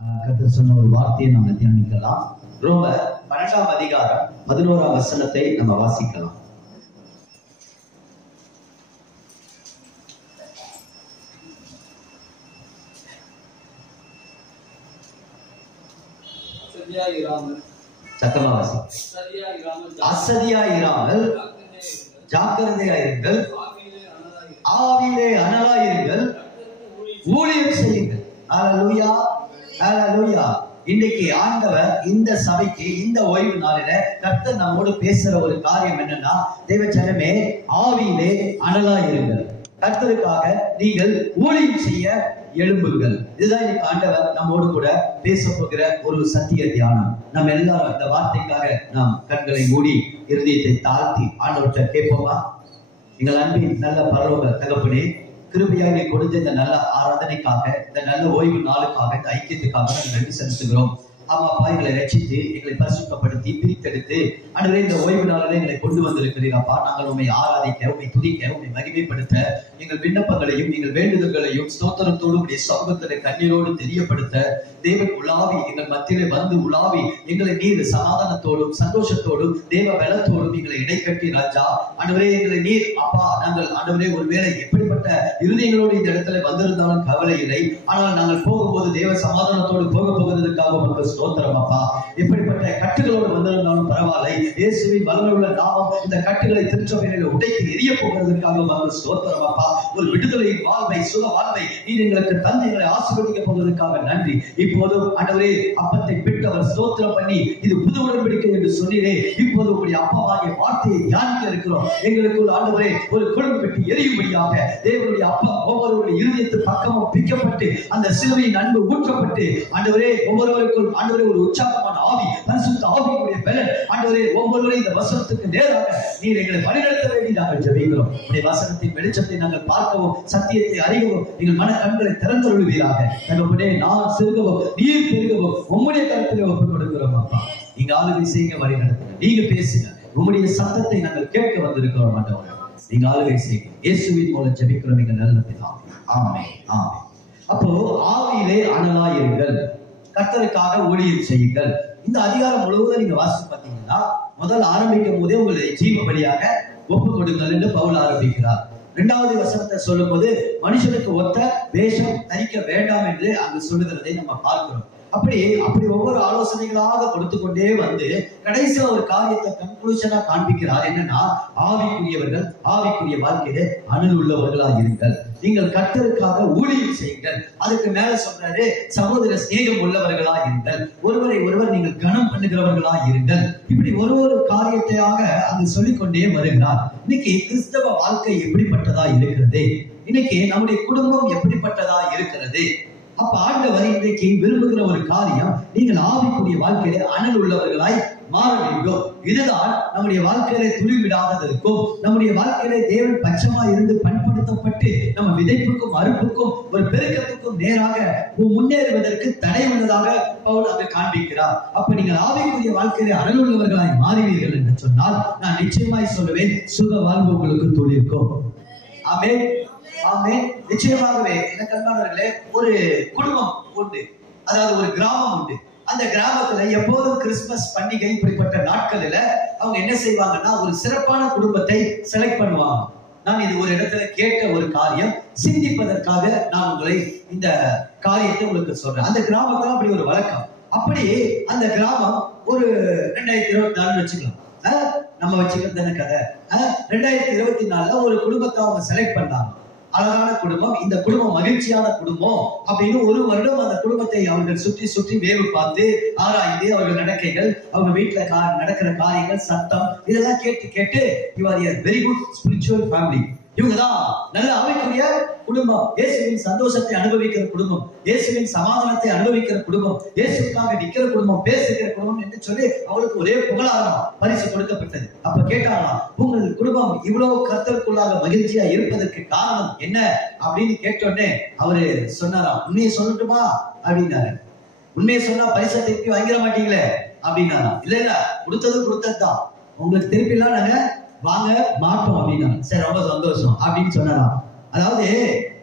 கர்த்தர் சொன்ன ஒரு வார்த்தையை நாம தியானிக்கலாம். ரோமர் 12ஆம் அதிகாரம் 11ஆம் வசனத்தை நம்ம வாசிக்கலாம். அசதியாயிராமல் ஜாக்கிரதையாயிருங்கள், ஆவியிலே அனலாயிருங்கள், ஊழியம் செய்யுங்கள். ஹல்லேலூயா, ஹல்லேலூயா. இன்னைக்கு ஆண்டவர் இந்த சபைக்கு இந்த ஓய்வு நாளில கர்த்தர் நம்மோடு பேசுற ஒரு காரியம் என்னன்னா, தேவச்சனமே ஆவியிலே அனலாயிருங்கள், கர்த்தருக்காக நீங்கள் ஊழியம் செய்ய எழும்புங்கள். இதுதான் இன்னைக்கு ஆண்டவர் நம்மோடு கூட பேச போகிற ஒரு சத்திய தியானம். நம்ம எல்லாரும் இந்த வார்த்தைக்காக நாம் கண்களை மூடி இருதயத்தை தாழ்த்தி ஆண்டவர்கிட்ட கேட்போமா? எங்கள் அன்பின் நல்ல பரலோக தகப்பனே, கிருபையாக கொடுத்த இந்த நல்ல ஆராதனைக்காக, இந்த நல்ல ஓய்வு நாளுக்காக, இந்த ஐக்கியத்துக்காக நாங்கள் நன்றி செலுத்துகிறோம். ஆமாப்பா, எங்களை ரட்சித்து எங்களை பரிசுத்தப்படுத்தி பிரித்தெடுத்து ஆண்டவரே இந்த ஓய்வு நாளிலே எங்களை கொண்டு வந்திருக்கிறீரப்பா. நாங்கள் உண்மை ஆராதிக்க, உண்மை துதிக்க, உண்மை மகிமைப்படுத்த, எங்கள் விண்ணப்பங்களையும் எங்கள் வேண்டுதல்களையும் ஸ்தோத்திரத்தோடு உடைய சமூகத்திலே கண்ணீரோடு தெரியப்படுத்த தேவன் உலாவி எங்கள் மத்தியிலே வந்து உலாவி எங்களை நீர் சமாதானத்தோடும் சந்தோஷத்தோடும் தேவ பலத்தோடும் எங்களை இடைக்கட்டி ராஜா ஆண்டவரே எங்களை நீர் அப்பா. நாங்கள் ஆண்டவரே ஒருவேளை எப்படிப்பட்ட இருதயங்களோடு இந்த இடத்துல வந்திருந்தாலும் கவலை இல்லை. ஆனால் நாங்கள் போகும்போது தேவ சமாதானத்தோடு போக போகிறதுக்காக உங்களுக்கு ஸ்தோத்திரம் அப்பா. எப்படிப்பட்ட கட்டுகளோடு வந்திருந்தாலும் பரவாயில்லை, இயேசுவின் வல்லமையுள்ள நாமம் இந்த கட்டுகளை திருச்சபையிலே உடைத்து எரிய போகிறதுக்காக உங்களுக்கு ஸ்தோத்திரம் அப்பா. ஒரு விடுதலை வாழ்வை, சுக வாழ்வை நீர் எங்களுக்கு தந்து எங்களை ஆசீர்வதிக்க போவதற்காக நன்றி. இப்போதும் ஆண்டவரே அப்பத்தை பிட்டு அவர் ஸ்தோத்திரம் பண்ணி இது புது உடன்படிக்கை என்று சொன்னீரே, இப்போது உங்களுடைய அப்பமாகிய வார்த்தையை தியானிக்க இருக்கிறோம். எங்களுக்குள் ஆண்டவரே ஒரு குடும்பம் பெட்டி எரியும்படியாக தேவனுடைய அப்பா ஒவ்வொருவருடைய இருதயத்து பக்கமும் பிக்கப்பட்டு அந்த சிலுவையின் அன்பு ஊற்றப்பட்டு ஆண்டவரே ஒவ்வொருவருக்குள் ஆண்டவரே ஒரு உற்சாகமான ஆவி, பரிசுத்த ஆவியினுடைய பலன் ஆண்டவரே ஒவ்வொருவரையும் இந்த வசனத்துக்கு நேராக நீர் எங்களை வழிநடத்த வேண்டி நாங்கள் ஜெபிக்கிறோம். உடைய வசனத்தின் வெளிச்சத்தை நாங்கள் பார்க்கவும், சத்தியத்தை அறியவும் எங்கள் மன கண்களை திறந்தருளுவீராக. தகப்பனே, நான் சிறுகவும் நீர் பெருகவும் உம்முடைய கருத்திலே ஒப்புக் கொடுக்கிறோம் அப்பா. நீங்க ஆளுகை செய்யுங்க, வழி நடத்துங்க, நீங்க பேசுங்க. உம்முடைய சத்தத்தை நாங்கள் கேட்க வந்திருக்கிறோம் ஆண்டவரே. நீங்க ஆளுகை செய்யுங்க. இயேசுவின் மூலம் ஜெபிக்கிறோம் எங்கள் நல்ல பிதாவே. ஆமென், ஆமென். அப்போ ஆவியிலே அனலாயிருங்கள், கர்த்தருக்காக ஊழியம் செய்யுங்கள். இந்த அதிகாரம் முழுவதும் நீங்க வாசித்து பார்த்தீங்கன்னா முதல் ஆரம்பிக்கும் போதே உங்களை ஜீவ பலியாக ஒப்பு கொடுங்கள் என்று பவுல் ஆரம்பிக்கிறார். இரண்டாவது வசனத்தை சொல்லும் போது மனுஷனுக்கு ஒத்த வேஷம் தரிக்க வேண்டாம் என்று அங்கு சொல்லுகிறதை நம்ம பார்க்கிறோம். அப்படி ஒவ்வொரு ஆலோசனைகளாக கொடுத்து கொண்டே வந்து கடைசியா ஒரு காரியத்தை கன்க்ளூஷனா காண்பிக்கிறார். என்னன்னா, ஆவிக்குரியவர்கள் ஆவிக்குரிய வாழ்க்கையிலே அனல் உள்ளவர்களா இருங்கள், நீங்கள் கர்த்தருக்காக ஊழியம் செய்யுங்கள். அதுக்கு மேல சொல்றாரு, சகோதர சிநேகம் உள்ளவர்களா இருங்கள், ஒருவரை ஒருவர் நீங்கள் கனம் பண்ணுகிறவர்களா இருங்கள். இப்படி ஒரு காரியத்தையாக அங்கு சொல்லிக்கொண்டே வருகிறார். இன்னைக்கு கிறிஸ்தவ வாழ்க்கை எப்படிப்பட்டதா இருக்கிறது? இன்னைக்கு நம்முடைய குடும்பம் எப்படிப்பட்டதா இருக்கிறது? அப்ப ஆண்டவர் இன்றைக்கு விரும்புகிற ஒரு காரியம், நீங்கள் ஆவிக்குரிய வாழ்க்கையிலே அனல் உள்ளவர்களாய் மாற வேண்டும். இதுதான் நம்முடைய வாழ்க்கையிலே துளிவிடாததற்கும், நம்முடைய வாழ்க்கையிலே தேவன் பட்சமா இருந்து பண்படுத்தப்பட்டு நம்ம விதைப்புக்கும் அறுப்புக்கும் ஒரு பெருக்கத்துக்கும் நேராக முன்னேறுவதற்கு தடை உள்ளதாக பவுல் அங்கு காண்பிக்கிறார். அப்ப நீங்கள் ஆவிக்குரிய வாழ்க்கையிலே அனல் உள்ளவர்களாய் மாறுவீர்கள் என்று சொன்னால் நான் நிச்சயமாய் சொல்லுவேன், சுக வாழ்வு உங்களுக்கு துளிர்க்கும். ஆமென், ஆமென். நிச்சயமாகவே எனக்கு அன்பானவர்களே, ஒரு குடும்பம் உண்டு, அதாவது ஒரு கிராமம் உண்டு. அந்த கிராமத்துல எப்போதும் கிறிஸ்துமஸ் பண்டிகை இப்படிப்பட்ட நாட்களில அவங்க என்ன செய்வாங்கன்னா, ஒரு சிறப்பான குடும்பத்தை செலக்ட் பண்ணுவாங்க. நான் இது ஒரு இடத்துல கேட்ட ஒரு காரியம், சிந்திப்பதற்காக நான் உங்களை இந்த காரியத்தை உங்களுக்கு சொல்றேன். அந்த கிராமத்துல அப்படி ஒரு வழக்கம். அப்படி அந்த கிராமம் ஒரு 2024 வச்சுக்கலாம், நம்ம வச்சுக்கிறது தானே கதை. 2024 ஒரு குடும்பத்தை அவங்க செலக்ட் பண்ணாங்க. அழகான குடும்பம், இந்த குடும்பம் மகிழ்ச்சியான குடும்பம் அப்படின்னு ஒரு வருடம் அந்த குடும்பத்தை அவர்கள் சுற்றி வேவு பார்த்து ஆராய்ந்து அவர்கள் நடக்கைகள், அவங்க வீட்டுல நடக்கிற காரியங்கள், சத்தம் இதெல்லாம் கேட்டு you are a very good spiritual family, இவங்கதான் நல்ல ஆவிக்குரிய குடும்பம், இயேசுவின் சந்தோஷத்தை அனுபவிக்கிற குடும்பம், இயேசுவின் சமாதானத்தை அனுபவிக்கிற குடும்பம், இயேசுக்காக நிக்கிற குடும்பம், பேசுகிற குடும்பம் என்று சொல்லி அவளுக்கு ஒரே புகழாரம் பரிசு கொடுக்கப்பட்டது. அப்ப கேட்டாங்களாம், உங்கள் குடும்பம் இவ்வளவு கர்த்தருக்குள்ளாக மகிழ்ச்சியா இருப்பதற்கு காரணம் என்ன அப்படின்னு கேட்டோடனே அவரு சொன்னாராம், உண்மையை சொல்லட்டுமா அப்படின்னாரு. உண்மையை சொன்னா பரிசை திருப்பி வாங்கிட மாட்டீங்களே அப்படின்னாராம். இல்ல கொடுத்ததுதான், உங்களுக்கு திருப்பி எல்லாம் நாங்க வாங்க மாட்டோம் அப்படின்னா. சரி, ரொம்ப சந்தோஷம் அப்படின்னு சொன்னாராம். அதாவது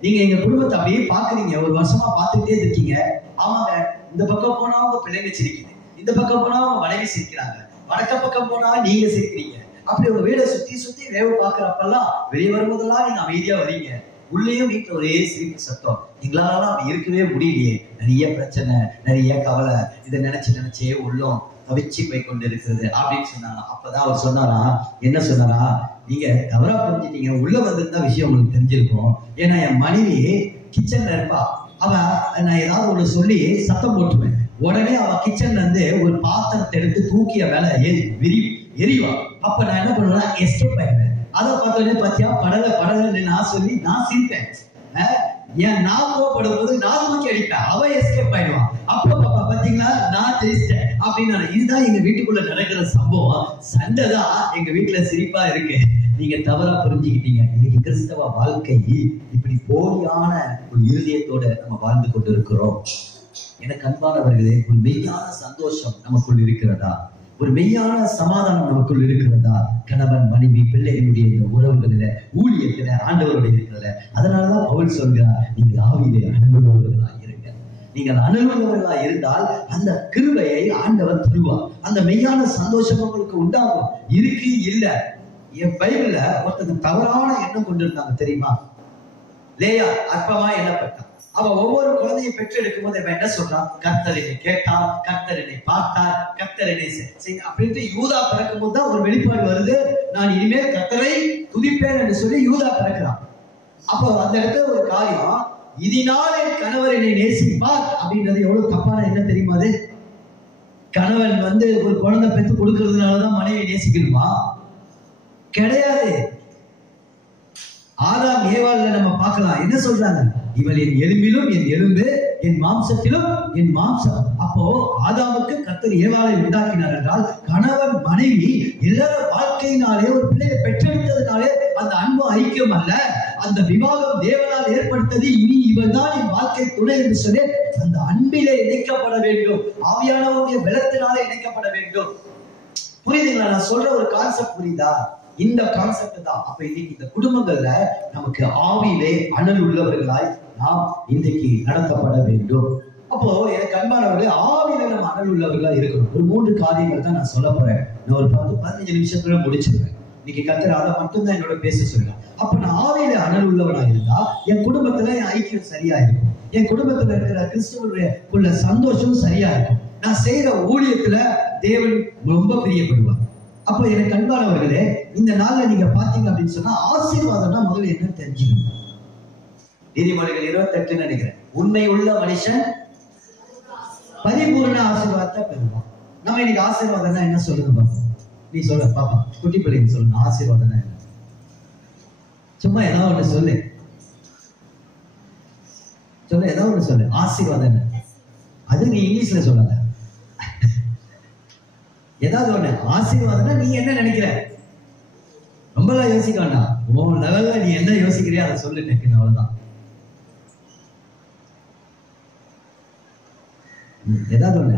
நீங்க எங்க குடும்பத்தை அப்படியே பாக்குறீங்க, ஒரு வருஷமா பார்த்துட்டே இருக்கீங்க. ஆமாங்க, இந்த பக்கம் போனா உங்க பிள்ளைங்க சிரிக்குது, இந்த பக்கம் போனா உங்க மனைவி சிரிக்கிறாங்க, வடக்க பக்கம் போனா நீங்க சிரிக்கிறீங்க. அப்படி ஒரு வீடை சுத்தி சுத்தி வேவு பாக்குறப்பெல்லாம் வெளியே வரும்போதெல்லாம் நீங்க அமைதியா வரீங்க, உள்ளேயும் வீட்டுல ஒரே சிரிப்பு சத்தம். எங்களால அப்படி இருக்கவே முடியலையே, நிறைய பிரச்சனை, நிறைய கவலை, இதை நினைச்சே உள்ளம் தவிச்சு போய் கொண்டு இருக்கிறது அப்படின்னு சொன்னாங்க. அப்பதான் அவர் சொன்னாரா, என்ன சொன்னாரா, நீங்க தவறா புரிஞ்சுட்டீங்க, உள்ள வந்திருந்தா விஷயம் உங்களுக்கு தெரிஞ்சிருக்கும். ஏன்னா என் மனைவி கிச்சன்ல இருப்பா, அவ நான் ஏதாவது ஒண்ணு சொல்லி சத்தம் போட்டுவேன், உடனே அவ கிச்சன்ல இருந்து ஒரு பாத்திரத்தை எடுத்து தூக்கிய மேல எரிவா. அப்ப நான் என்ன பண்ணுவேன், எஸ்கேப் ஆயிடுவேன். அதை பார்த்தோடனே பாத்தியா படல நான் சொல்லி நான் சிரிப்பேன். ஏன் நான் கோவப்படும் போது நான் தூக்கி அடிப்பேன், அவ எஸ்கேப் ஆயிடுவான். அப்ப பாப்பா பாத்தீங்களா நான் ஜெயிச்சிட்டேன் அப்படின்னு. இதுதான் எங்க வீட்டுக்குள்ள நடக்கிற சம்பவம். சண்டை தான் எங்க வீட்டுல சிரிப்பா இருக்கு. நீங்க தவறா புரிஞ்சுக்கிட்டீங்க. இன்னைக்கு கிறிஸ்தவ வாழ்க்கை இப்படி போலியான ஒரு இருதயத்தோட நம்ம வாழ்ந்து கொண்டு இருக்கிறோம். எனக்கு அன்பானவர்களே, ஒரு மெய்யான சந்தோஷம் நமக்குள் இருக்கிறதா? ஒரு மெய்யான சமாதானம் நமக்குள் இருக்கிறதா? கணவன் மனைவி பிள்ளைகளுடைய இந்த உறவுகளில, ஊழியத்துல, ஆண்டவருடைய இருக்கிறதுல. அதனாலதான் பவுல் சொல்கிறார், நீங்கள் ஆவியிலே அனுபவர்களா இருங்க. நீங்கள் அனுபவர்களா இருந்தால் அந்த கிருபையை ஆண்டவர் தருவார். அந்த மெய்யான சந்தோஷம் உங்களுக்கு உண்டாகும். இருக்கு இல்ல. என் பைபிள்ல ஒருத்தருக்கு தவறான எண்ணம் கொண்டிருந்தாங்க தெரியுமா? லேயா அற்பமா எண்ணப்பட்டான். அவ ஒவ்வொரு குழந்தையை பெற்றெடுக்கும் போது என்ன சொல்றான், கர்த்தர் என்னை கேட்டார், கர்த்தர் என்னை பார்த்தார், கர்த்தர் என்னை அப்படின்ட்டு யூதா பிறக்கும் போது தான் ஒரு வெளிப்பாடு வருது, நான் இனிமேல் கர்த்தரை துதிப்பேன் என்று சொல்லி யூதா பிறக்கிறான். அப்போ அந்த இடத்துல ஒரு காரியம், இதனால் என் கணவர் என்னை நேசிப்பார் அப்படின்றது எவ்வளவு தப்பான என்ன தெரியுமா? அது கணவன் ஒரு குழந்தை பெற்று கொடுக்கறதுனாலதான் மனைவி நேசிக்கணுமா? கிடையாது. ஆதாம் ஏவாள்ல நம்ம பார்க்கலாம், என்ன சொல்றாங்க, இவள் என் எலும்பிலும் என் எலும்பு, என் மாம்சத்திலும் என் மாம்சம். அப்போ ஆதாமுக்கு கர்த்தர் ஏவாளை உண்டாக்கினார் என்றால், கணவன் மனைவி எல்லார வாழ்க்கையினாலே ஒரு பிள்ளையை பெற்றெடுத்ததுனாலே அந்த அன்பு ஐக்கியம் அல்ல, அந்த விவாகம் தேவனால் ஏற்படுத்தது. இனி இவள் தான் என் வாழ்க்கை துணை என்று சொல்லி அந்த அன்பிலே இணைக்கப்பட வேண்டும், ஆவியானவருடைய பலத்தினாலே இணைக்கப்பட வேண்டும். புரியுதுங்களா? நான் சொல்ற ஒரு கான்செப்ட் புரியுதா? இந்த கான்செப்ட் தான். அப்ப இன்னைக்கு இந்த குடும்பங்கள்ல நமக்கு ஆவியிலே அனல் உள்ளவர்களாய் நாம் இன்றைக்கு நடத்தப்பட வேண்டும். அப்போ எனக்கு அன்பானவர்களே, ஆவியில நம்ம அனல் உள்ளவர்களா இருக்கணும். ஒரு 3 காரியங்கள் தான் நான் சொல்ல போறேன். நான் ஒரு 10-15 நிமிஷத்துல முடிச்சிருவேன். இன்னைக்கு கர்த்தர் அதை மட்டும்தான் என்னோட பேச சொல்லுங்க. அப்ப நான் ஆவியில அனல் உள்ளவனா இருந்தா என் குடும்பத்துல என் ஐக்கியம் சரியா இருக்கும், என் குடும்பத்துல இருக்கிற கிறிஸ்துவனுடைய சந்தோஷம் சரியா இருக்கும், நான் செய்யற ஊழியத்துல தேவன் ரொம்ப பிரியப்படுவார். அப்ப எனக்கு அன்பானவர்களே, இந்த நாள்ல நீங்க பாத்தீங்க அப்படின்னு சொன்னா ஆசீர்வாதம்னா முதல்ல என்ன தெரிஞ்சுக்கணும். நீதிமொழிகள் 28 நினைக்கிறேன், உண்மை உள்ள மனுஷன் பரிபூர்ண ஆசீர்வாதத்தை பெறுவான். நம்ம இன்னைக்கு ஆசீர்வாதம்னா என்ன சொல்லுங்க பாப்போம். நீ சொல்ல பாப்பா, குட்டி பிள்ளைங்க சொல்லுங்க, ஆசீர்வாதம்னா என்ன? சும்மா ஏதாவது ஒண்ணு சொல்லு, ஏதாவது ஒண்ணு சொல்லு. ஆசீர்வாதம் என்ன? அது நீ இங்கிலீஷ்ல சொல்லாத, ஏதாவது ஒண்ணு. ஆசீர்வாதம்னா நீ என்ன நினைக்கிற? ரொம்பலாம் யோசிக்க வேண்டாம், உன் லெவல்ல நீ என்ன யோசிக்கிறியோ அதை சொல்லு, டக்குன்னு, அவ்வளவுதான். ஏதாவது ஒண்ணு.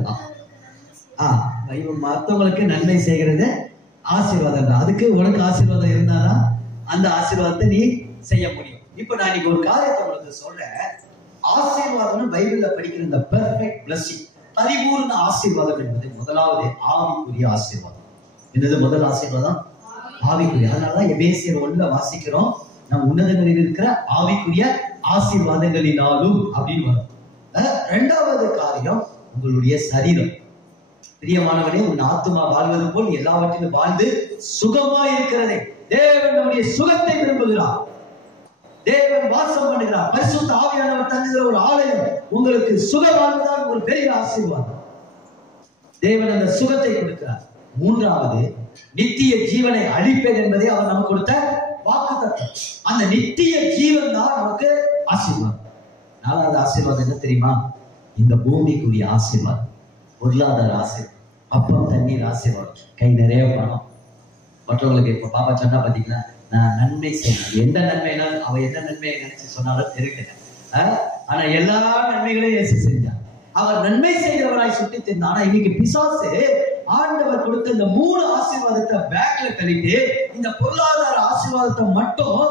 மற்றவங்களுக்கு நன்மை செய்கிறது ஆசீர்வாதம் தான். அதுக்கு உனக்கு ஆசீர்வாதம் இருந்தாதான் அந்த ஆசீர்வாதத்தை நீ செய்ய முடியும். இப்ப நான் இன்னைக்கு ஒரு காரியத்தை உங்களுக்கு சொல்றேன். ஆசீர்வாதம் பைபிள்ல படிக்கிற இந்த பெர்ஃபெக்ட் பிளஸிங், பரிபூர்ண ஆசீர்வாதம் என்பது முதலாவது ஆவிக்குரிய ஆசீர்வாதம். என்னது முதல் ஆசீர்வாதம்? ஆவிக்குரிய. அதனாலதான் எபேசியர் 1 வாசிக்கிறோம், நம் உன்னதங்களில் இருக்கிற ஆவிக்குரிய ஆசீர்வாதங்களினாலும் அப்படின்னு வரும். 2வது காரியம் உங்களுடைய சரீரம். பிரியமானவனே, உன் ஆத்துமா வாழ்வது போல் எல்லாவற்றிலும் வாழ்ந்து சுகமா இருக்கிறதே. தேவன் நம்முடைய சுகத்தை விரும்புகிறார். தேவன் வாசம் பண்ணுகிறார். பரிசுத்த ஆவியானவர் தங்குகிற ஒரு ஆலயம். உங்களுக்கு சுக வாழ்வுதான் ஒரு பெரிய ஆசீர்வாதம். தேவன் அந்த சுகத்தை கொடுக்கிறார். 3வது, நித்திய ஜீவனை அளிப்பேன் என்பதை அவர் நமக்கு கொடுத்த வாக்குத்தத்தம். அந்த நித்திய ஜீவன் தான் நமக்கு ஆசீர்வாதம். 4வது ஆசீர்வாதம் என்ன தெரியுமா? இந்த பூமிக்குரிய ஆசீர்வாதம், பொருளாதார ஆசீர்வாதம், அப்பம் தண்ணீர் ஆசீர்வாதம், கை நிறைய பணம். மற்றவங்களுக்கு இப்ப பாப்பா சொன்னா பாத்தீங்கன்னா, நான் நன்மை செய்யணும். எந்த நன்மைனா அவ என்ன நன்மையை நினைச்சு சொன்னாலும் தெரியல. ஆனா எல்லா நன்மைகளையும் இயேசு செஞ்சார். அவர் நன்மை செய்தவராய் சுட்டி தெரிந்தார். ஆனா இன்னைக்கு பிசாசு ஆண்டவர் கொடுத்த இந்த 3 ஆசீர்வாதத்தை பேக்ல தள்ளிட்டு இந்த பொருளாதார ஆசீர்வாதத்தை மட்டும்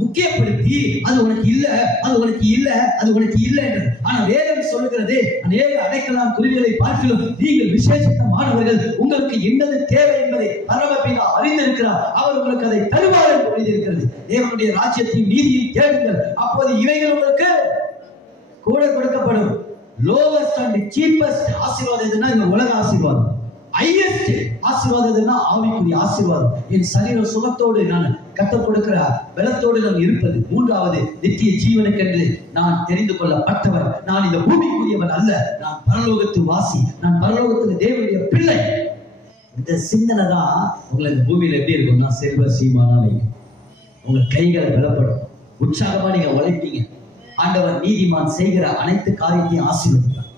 முக்கியப்படுத்தி அது உனக்கு இல்ல, அது உனக்கு இல்ல, அது உனக்கு இல்ல என்று. ஆனா வேதம் சொல்லுகிறது, அநேக அடைக்கலாம் குருவிகளை பார்க்கலாம் நீங்கள் விசேஷமானவர்கள், உங்களுக்கு என்னது தேவை என்பதை பரமபிதா அறிந்திருக்கிறார், அவர் உங்களுக்கு அதை தருவார் என்று எழுதியிருக்கிறது. தேவனுடைய ராஜ்யத்தையும் நீதியையும் தேடுங்கள், அப்போது இவைகள் உங்களுக்கு கூட கொடுக்கப்படும். லோவஸ்ட் அண்ட் சீப்பஸ்ட் ஆசீர்வாதம் எதுனா இந்த உலக ஆசீர்வாதம். ஹையஸ்ட் ஆசீர்வாதம் எதுனா ஆவிக்குரிய ஆசீர்வாதம். என் சரீர சுகத்தோடு நான் கற்றுக் கொடுக்கிற பலத்தோடு நான் இருப்பது. மூன்றாவது, நித்திய ஜீவனுக்கென்று நான் தெரிந்து கொள்ளப்பட்டவர். நான் இந்த பூமிக்குரியவன் அல்ல, நான் பரலோகத்து வாசி, நான் பரலோகத்துக்கு தேவனுடைய பிள்ளை. இந்த சிந்தனை தான் உங்களை இந்த பூமியில எப்படி இருக்கும்னா செல்வ சீமானா வைக்கும். உங்க கைகளை பலப்படும், உற்சாகமா நீங்க உழைப்பீங்க. ஆண்டவர் நீதிமான் செய்கிற அனைத்து காரியத்தையும் ஆசீர்வதிக்கிறார்.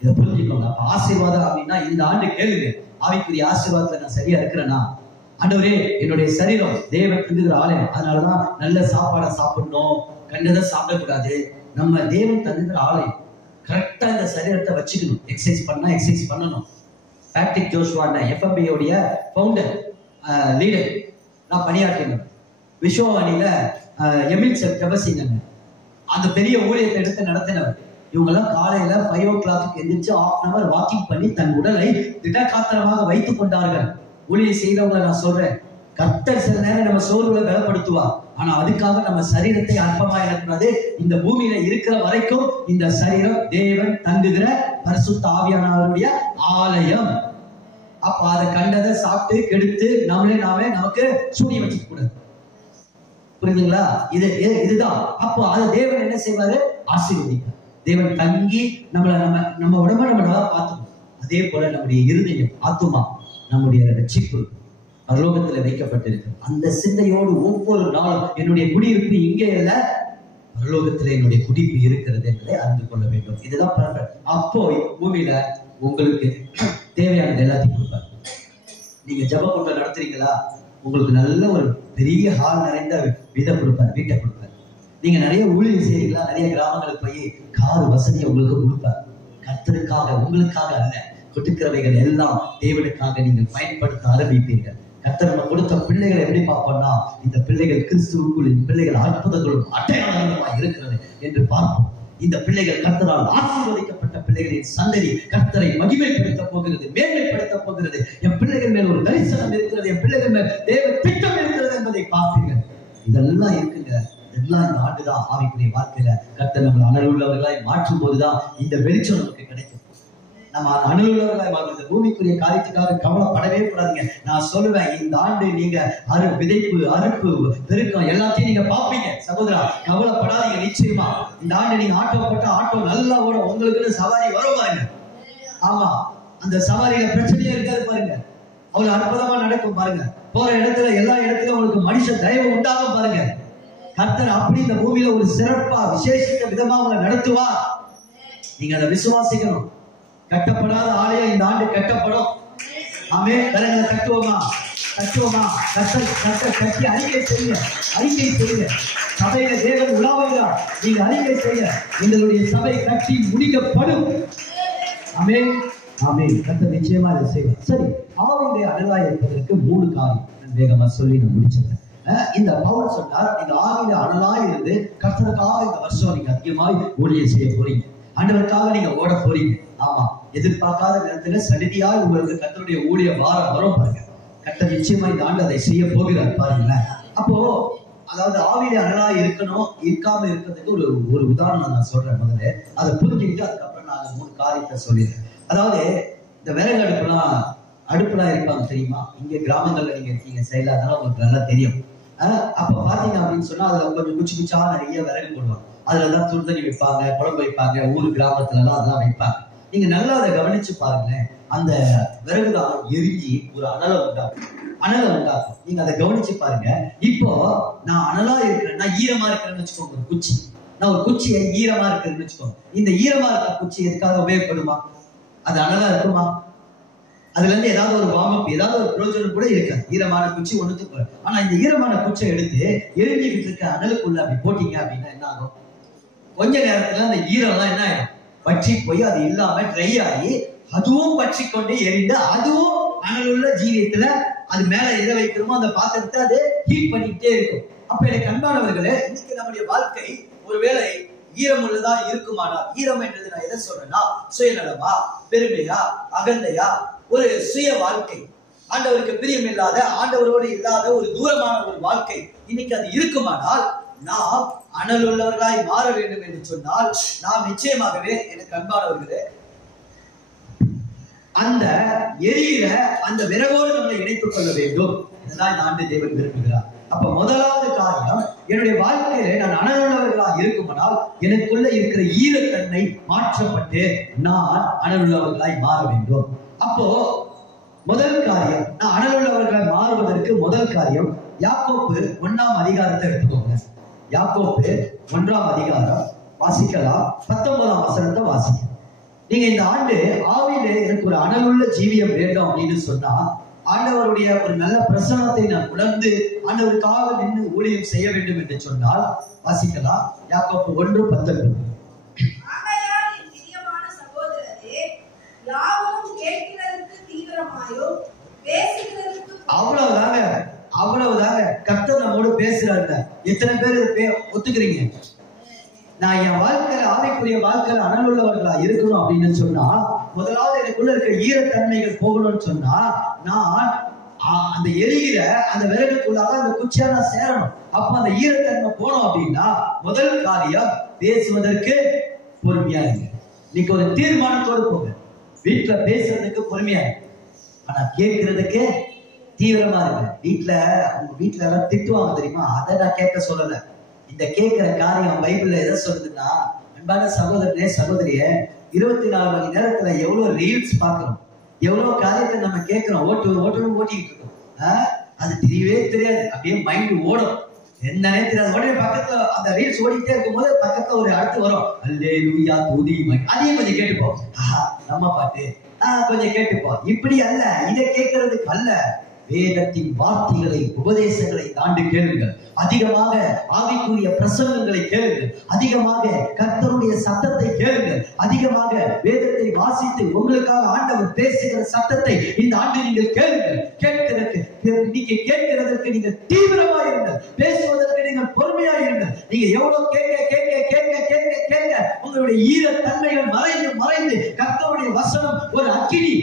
இதை புரிஞ்சுக்கோங்க. அப்ப ஆசீர்வாதம் அப்படின்னா இந்த ஆண்டு கேளுங்க, ஆவிக்குரிய ஆசீர்வாதத்துல நான் சரியா இருக்கிறேன்னா, ஆண்டவரே என்னுடைய சரீரம் தேவன் தந்துகிற ஆலயம், அதனாலதான் நல்ல சாப்பாடை சாப்பிடணும், கண்டதை சாப்பிடக்கூடாது. நம்ம தேவன் தந்துகிற ஆலயம், கரெக்டா இந்த சரீரத்தை வச்சுக்கணும். எக்ஸசைஸ் பண்ணா எக்ஸசைஸ் பண்ணணும். பேட்ரிக் ஜோஷுவான FMB உடைய ஃபவுண்டர் லீடர் நான் பணியாற்றினேன். விஸ்வவாணியில எமில் செபசிங்க அந்த பெரிய ஊழியத்தை எடுத்து நடத்தினவர். இவங்கெல்லாம் காலையில 5 o'clock எந்திரிச்சு 1/2 hour வாக்கிங் பண்ணி தன் உடலை திடகாத்திரமாக வைத்துக் கொண்டார்கள். ஊழியை செய்தவங்களை நான் சொல்றேன், கர்த்தர் சில நேரம் நம்ம சோர்வுகளை பலப்படுத்துவார். ஆனா அதுக்காக நம்ம சரீரத்தை அற்பமா இருக்கக்கூடாது. இந்த பூமியில இருக்கிற வரைக்கும் இந்த சரீரம் தேவன் தங்குகிற பரிசுத்த ஆவியானவருடைய ஆலயம். அப்ப அதை கண்டதை சாப்பிட்டு கெடுத்து நாமே நமக்கு சூனியம் வச்சுக்க கூடாது. புரியுதுங்களா? இதுதான். அப்போ அது தேவன் என்ன செய்வாரு? ஆசீர்வதிப்பார். தேவன் தங்கி நம்ம உடம்ப நம்ம நல்லா பார்த்துக்கணும். அதே போல நம்முடைய இருதயம், ஆத்துமா, நம்முடைய ரட்சிப்பு பரலோகத்துல வைக்கப்பட்டிருக்கு. அந்த சிந்தையோடு ஒவ்வொரு நாளும் என்னுடைய குடியிருப்பு இங்கே இல்ல, பரலோகத்துல என்னுடைய குடிப்பு இருக்கிறது என்பதை அறிந்து கொள்ள வேண்டும். இதுதான் பர்ஃபெக்ட். அப்போ பூமியில உங்களுக்கு தேவையானது எல்லாத்தையும் கொடுப்பாரு. நீங்க ஜெப கூட்டம் நடத்துறீங்களா, உங்களுக்கு நல்ல ஒரு பெரிய ஹால் நிறைந்த வீட்டை கொடுப்பாரு. நீங்க நிறைய ஊழியம் செய்றீங்களா, நிறைய கிராமங்களுக்கு போய் கார் வசதியை உங்களுக்கு கொடுப்பாரு. கர்த்தருக்காக, உங்களுக்காக அல்ல. கொடுக்கிறவைகள் எல்லாம் தேவனுக்காக நீங்கள் பயன்படுத்த ஆரம்பிப்பீர்கள். கர்த்தர் நம்ம கொடுத்த பிள்ளைகளை எப்படி பார்ப்போம்னா, இந்த பிள்ளைகள் கிறிஸ்துவுக்குள், இந்த பிள்ளைகள் அற்புதங்களும் அடையாளங்களுமாய் இருக்கிறது என்று பார்ப்போம். இந்த பிள்ளைகள் கர்த்தரால் ஆசீர்வதிக்கப்பட்ட பிள்ளைகளின் சந்ததி கர்த்தரை மகிமைப்படுத்த போகிறது, மேன்மைப்படுத்த போகிறது. என் பிள்ளைகள் மேல் ஒரு தரிசனம் இருக்கிறது, என் பிள்ளைகள் மேல் தேவ திட்டம் இருக்கிறது என்பதை பார்ப்பீர்கள். இதெல்லாம் இருக்குங்க. இதெல்லாம் இந்த ஆண்டுதான் ஆவிக்குரிய வாழ்க்கையில கர்த்தர் நம்ம அனலுள்ளவர்களாய் மாற்றும் போதுதான் இந்த வெளிச்சம் நமக்கு கிடைக்கும். நம்ம அனலுள்ளவர்களாய் வாழ்ந்த பூமிக்குரிய காரியத்துக்காக கவலைப்படவே கூடாதுங்க. நான் சொல்லுவேன், இந்த ஆண்டு நீங்க விதைப்பு, அறுப்பு, பெருக்கம் எல்லாத்தையும் நீங்க பார்ப்பீங்க. சகோதரா, கவலைப்படாதீங்க. நிச்சயமா இந்த ஆண்டு நீங்க ஆட்டோ போட்ட ஆட்டோ நல்லா ஓடும். உங்களுக்குன்னு சவாரி வரும் பாருங்க. ஆமா, அந்த சவாரியில பிரச்சனையே இருக்காது பாருங்க. அவ்வளவு அற்புதமா நடக்கும் பாருங்க. போற இடத்துல எல்லா இடத்துலயும் உங்களுக்கு மனுஷ தயவு உண்டாகும் பாருங்க. கர்த்தர் அப்படி இந்த பூமியில ஒரு சிறப்பா விசேஷித்த விதமா உங்களை நடத்துவார். நீங்க அதை விசுவாசிக்கணும். கட்டப்படாத ஆலயம் இந்த ஆண்டு கட்டப்படும். ஆமே. கரங்களை கட்டுவோமா? கட்டி அறிக்கை செய்யுங்க. சபையில தேவன் உலாவுகிறார். நீங்க அறிக்கை செய்ய, எங்களுடைய சபை கட்டி முடிக்கப்படும். ஆமே. கர்த்தர் நிச்சயமா இதை செய்வார். சரி, ஆவியுடைய அனலாய் இருப்பதற்கு 3 காரியம் வேகமா சொல்லி நான் முடிச்சிருக்கேன். இந்த பவுல் சொன்னார், நீங்க ஆவியில அனலாய் இருந்து கர்த்தருக்காக இந்த வருஷம் நீங்க அதிகமாய் ஊழியம் செய்ய போறீங்க. ஆண்டவருக்காக நீங்க ஓட போறீங்க. ஆமா, எதிர்பார்க்காத நேரத்துல சடிதியாய் உங்களுக்கு கர்த்தருடைய ஊழிய வாரம் வரும் பாருங்க. கர்த்தர் நிச்சயமா இந்த ஆண்டு அதை செய்ய போகிறார் பாருங்களேன். அப்போ அதாவது ஆவியில அனலாய் இருக்கணும், இருக்காம இருக்கிறதுக்கு ஒரு உதாரணம் நான் சொல்றேன். முதல்ல அதை புரிஞ்சுக்கிட்டு அதுக்கப்புறம் நான் 3 காரியத்தை சொல்லிடுறேன். அதாவது இந்த விறகு அடுப்புலாம் இருப்பாங்க தெரியுமா? இங்க கிராமங்கள்ல நீங்க இருக்கீங்க சைட்ல, அதனால உங்களுக்கு நல்லா தெரியும். அப்ப பாத்தீங்க அப்படின்னு சொன்னா அதுல கொஞ்சம் குச்சிச்சா நிறைய விறகு போடுவாங்க. அதுலதான் துணிதண்ணி வைப்பாங்க, குழம்பு வைப்பாங்க. ஊர் கிராமத்துல எல்லாம் அதெல்லாம் வைப்பாங்க. நீங்க நல்லா அதை கவனிச்சு பாருங்களேன். அந்த விறகுதான் எரிஞ்சி ஒரு அனலை உண்டாக்கும். நீங்க அதை கவனிச்சு பாருங்க. இப்போ நான் அனலா இருக்கிறேன்னா, ஈரமா இருக்கிறேன்னு வச்சுக்கோங்க. ஒரு குச்சி, நான் ஒரு குச்சியை ஈரமா இருக்கிறேன்னு வச்சுக்கோங்க. இந்த ஈரமா இருக்கிற குச்சி எதுக்காக உபயோகப்படுமா? அது அனலா இருக்குமா? அதுல இருந்து ஏதாவது ஒரு வார்மப், ஏதாவது ஒரு பிரயோஜனம் கூட இருக்காது. ஈரமான குச்சி ஒண்ணுத்துக்கு. ஆனா இந்த ஈரமான குச்சியை எடுத்து எரிஞ்சுக்கிட்டு இருக்க அனலுக்குள்ள அப்படி போட்டீங்க அப்படின்னா என்ன ஆகும்? கொஞ்ச நேரத்துல அந்த ஈரம்லாம் என்ன ஆயிடும்? பற்றி போய் அது இல்லாம ட்ரை ஆகி அதுவும் பற்றி கொண்டு எரிந்து அதுவும் அனலுள்ள ஜீவியத்துல அது மேல எதை வைக்கிறோமோ அந்த பாத்திரத்தை அது ஹீட் பண்ணிக்கிட்டே இருக்கும். அப்ப எனக்கு அன்பானவர்களே, இன்னைக்கு நம்முடைய வாழ்க்கை ஒருவேளை ஈரம் உள்ளதா இருக்குமானால், ஈரம் என்றது நான் எதை சொல்றேன்னா, சுயநலமா, பெருமையா, அகந்தையா, ஒரு சுய வாழ்க்கை, ஆண்டவருக்கு பிரியம் இல்லாத, ஆண்டவரோடு இல்லாத ஒரு தூரமான ஒரு வாழ்க்கை இன்னைக்கு அது இருக்குமானால், நாம் அனல் உள்ளவர்களாய் மாற வேண்டும் என்று சொன்னால், நாம் நிச்சயமாகவே எனக்கு அன்பானவர்களே அந்த எரியிற அந்த விறகோடு நம்மளை இணைத்துக் கொள்ள வேண்டும். இதுதான் இந்த ஆண்டு தேவன் விரும்புகிறார். அப்ப முதலாவது காரியம், என்னுடைய வாழ்க்கையில நான் அனலுள்ளவர்களாக இருக்குமானால் எனக்குள்ள இருக்கிற ஈரத்தன்மை மாற்றப்பட்டு நான் அனலுள்ளவர்களாய் மாற வேண்டும். அப்போ முதல் காரியம், நான் அனலுள்ளவர்களாய் மாறுவதற்கு முதல் காரியம், யாக்கோப்பு 1ஆம் அதிகாரத்தை எடுத்துக்கோங்க. யாக்கோப்பு 1ஆம் அதிகாரம் வாசிக்கலாம். 19ஆம் வசனத்தை வாசிக்க. நீங்க இந்த ஆண்டு ஆவியிலே எனக்கு ஒரு அனலுள்ள ஜீவியம் வேண்டும் அப்படின்னு சொன்னா, ஆண்டவருடைய ஒரு நல்ல பிரசன்னத்தை நான் உணர்ந்து ஆண்டவருக்காக நின்று ஊழியம் செய்ய வேண்டும் என்று சொன்னால் வாசிக்கலாம். யாக்கோப்பு 1:19. அவ்வளவுதாங்க, அவ்வளவுதாங்க. கர்த்தர் நம்மோடு பேசுறாங்க. எத்தனை பேர் ஒத்துக்கிறீங்க? நான் என் வாழ்க்கையில ஆவிக்குரிய வாழ்க்கையில அனலுள்ளவர்களா இருக்கணும் அப்படின்னு சொன்னா, முதலாவது எனக்குள்ள இருக்க ஈரத்தன்மைகள் போகணும்னு சொன்னா, நான் அந்த எரிகிற அந்த விறகுக்குள்ளாக அந்த குச்சியா நான் சேரணும். அப்ப அந்த ஈரத்தன்மை போனோம் அப்படின்னா, முதல் காரியம் பேசுவதற்கு பொறுமையா இருங்க. இன்னைக்கு ஒரு தீர்மானத்தோடு போங்க. வீட்டுல பேசுறதுக்கு பொறுமையா இருக்கு, ஆனா கேட்கறதுக்கு தீவிரமா இருக்கு. உங்க வீட்டுல எல்லாம் திட்டுவாங்க தெரியுமா, அதை நான் கேட்க சொல்லல. இந்த கேட்கிற காரியம் பைபிள்ல எதை சொல்லுதுன்னா, அன்பான சகோதரனே சகோதரிய, 24 மணி நேரத்துல எவ்வளவு ரீல்ஸ் பாக்குறோம், எவ்வளவு காரியத்தை நம்ம கேட்கிறோம், ஓட்டிக்கிட்டு இருக்கோம். அது தெரியவே தெரியாது, அப்படியே மைண்ட் ஓடும், என்னன்னே தெரியாது. உடனே பக்கத்துல அந்த ரீல்ஸ் ஓடிக்கிட்டே இருக்கும் போது பக்கத்துல ஒரு அடுத்து வரும், அல்லேலூயா துதி, அதையும் கொஞ்சம் கேட்டுப்போம். நம்ம பாட்டு கொஞ்சம் கேட்டுப்போம். இப்படி அல்ல, இதை கேட்கறதுக்கு அல்ல, வேதத்தின் வார்த்தைகளை, உபதேசங்களை தாண்டி கேளுங்கள். அதிகமாக ஆவிக்குரிய பிரசங்கங்களை கேளுங்கள். அதிகமாக கர்த்தருடைய சத்தத்தை கேளுங்கள். அதிகமாக வேதத்தை வாசித்து உங்களுக்காக ஆண்டவர் பேசுகிற சத்தத்தை இந்த ஆண்டு நீங்கள் கேளுங்கள். கேட்கிறதற்கு நீங்கள் தீவிரமா இருங்கள். பேசுவதற்கு நீங்கள் பொறுமையா இருங்கள். நீங்க எவ்வளவு கேட்க கேட்க கேட்க கேட்க கேட்க உங்களுடைய ஈரத்தன்மைகள் மறைந்து கர்த்தருடைய வசனம் ஒரு அக்கினி,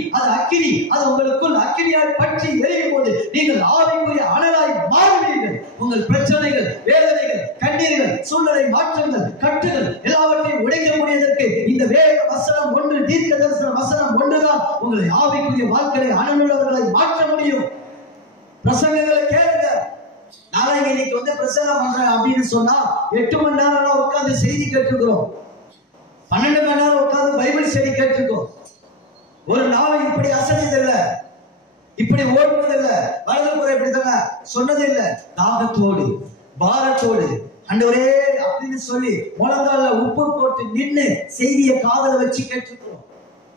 அது உங்களுக்குள் அக்கினியால் பற்றி எரியும் போது நீங்கள் ஆவிக்குரிய அனலாய் மாறுவீர்கள். உங்கள் பிரச்சனைகள், வேதனைகள், கண்ணீர்கள், சூழ்நிலை மாற்றங்கள், கட்டுகள் எல்லாவற்றையும் உடைக்கக்கூடியதற்கு இந்த வேத வசனம் ஒன்று, தீர்க்க தரிசன வசனம் ஒன்றுதான் உங்களை ஆவிக்குரிய வாழ்க்கையை அனலுள்ளவர்களை மாற்ற முடியும். பிரசங்கங்களை கேளுங்க. நாளைக்கு இன்னைக்கு பிரசங்கம் பண்றேன் அப்படின்னு சொன்னா 8 மணி நேரம் உட்கார்ந்து செய்தி கேட்டுக்கிறோம், 12 மணி நேரம் உட்கார்ந்து பைபிள் ஸ்டடி கேட்டுருக்கோம். ஒரு நாள் இப்படி அசைஞ்சதில்ல, இப்படி ஓடுவதில்லை, வலதுபுறம் இப்படி தாங்க சொன்னது இல்லை. தாகத்தோடு பாரத்தோடு ஆண்டவரே அப்படின்னு சொல்லி முழங்கால உப்பு போட்டு நின்று செய்தியை காதல வச்சு கேட்டுக்கிறோம்.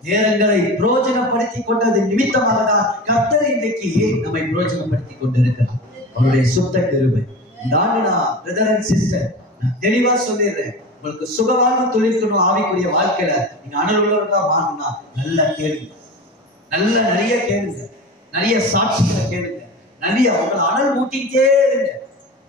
நேரங்களை பிரயோஜனப்படுத்தி கொண்டது நிமித்தமாக தான் கர்த்தர் இன்றைக்கு நம்மை பிரயோஜனப்படுத்தி கொண்டிருக்கிறார். அவருடைய சுத்த கிருபை. இந்த ஆண்டு நான் பிரதர் அண்ட் சிஸ்டர் நான் தெளிவா சொல்லிடுறேன், உங்களுக்கு சுகவாழ்வு தொழிற்கணும். ஆவிக்குரிய வாழ்க்கையில நீங்க அனலுள்ளவர்களா மாறணும்னா நல்லா கேளுங்க, நிறைய கேளுங்க, நிறைய சாட்சிகளை கேளுங்க, நிறைய உங்களை அனல் ஊட்டிக்கிட்டே இருங்க.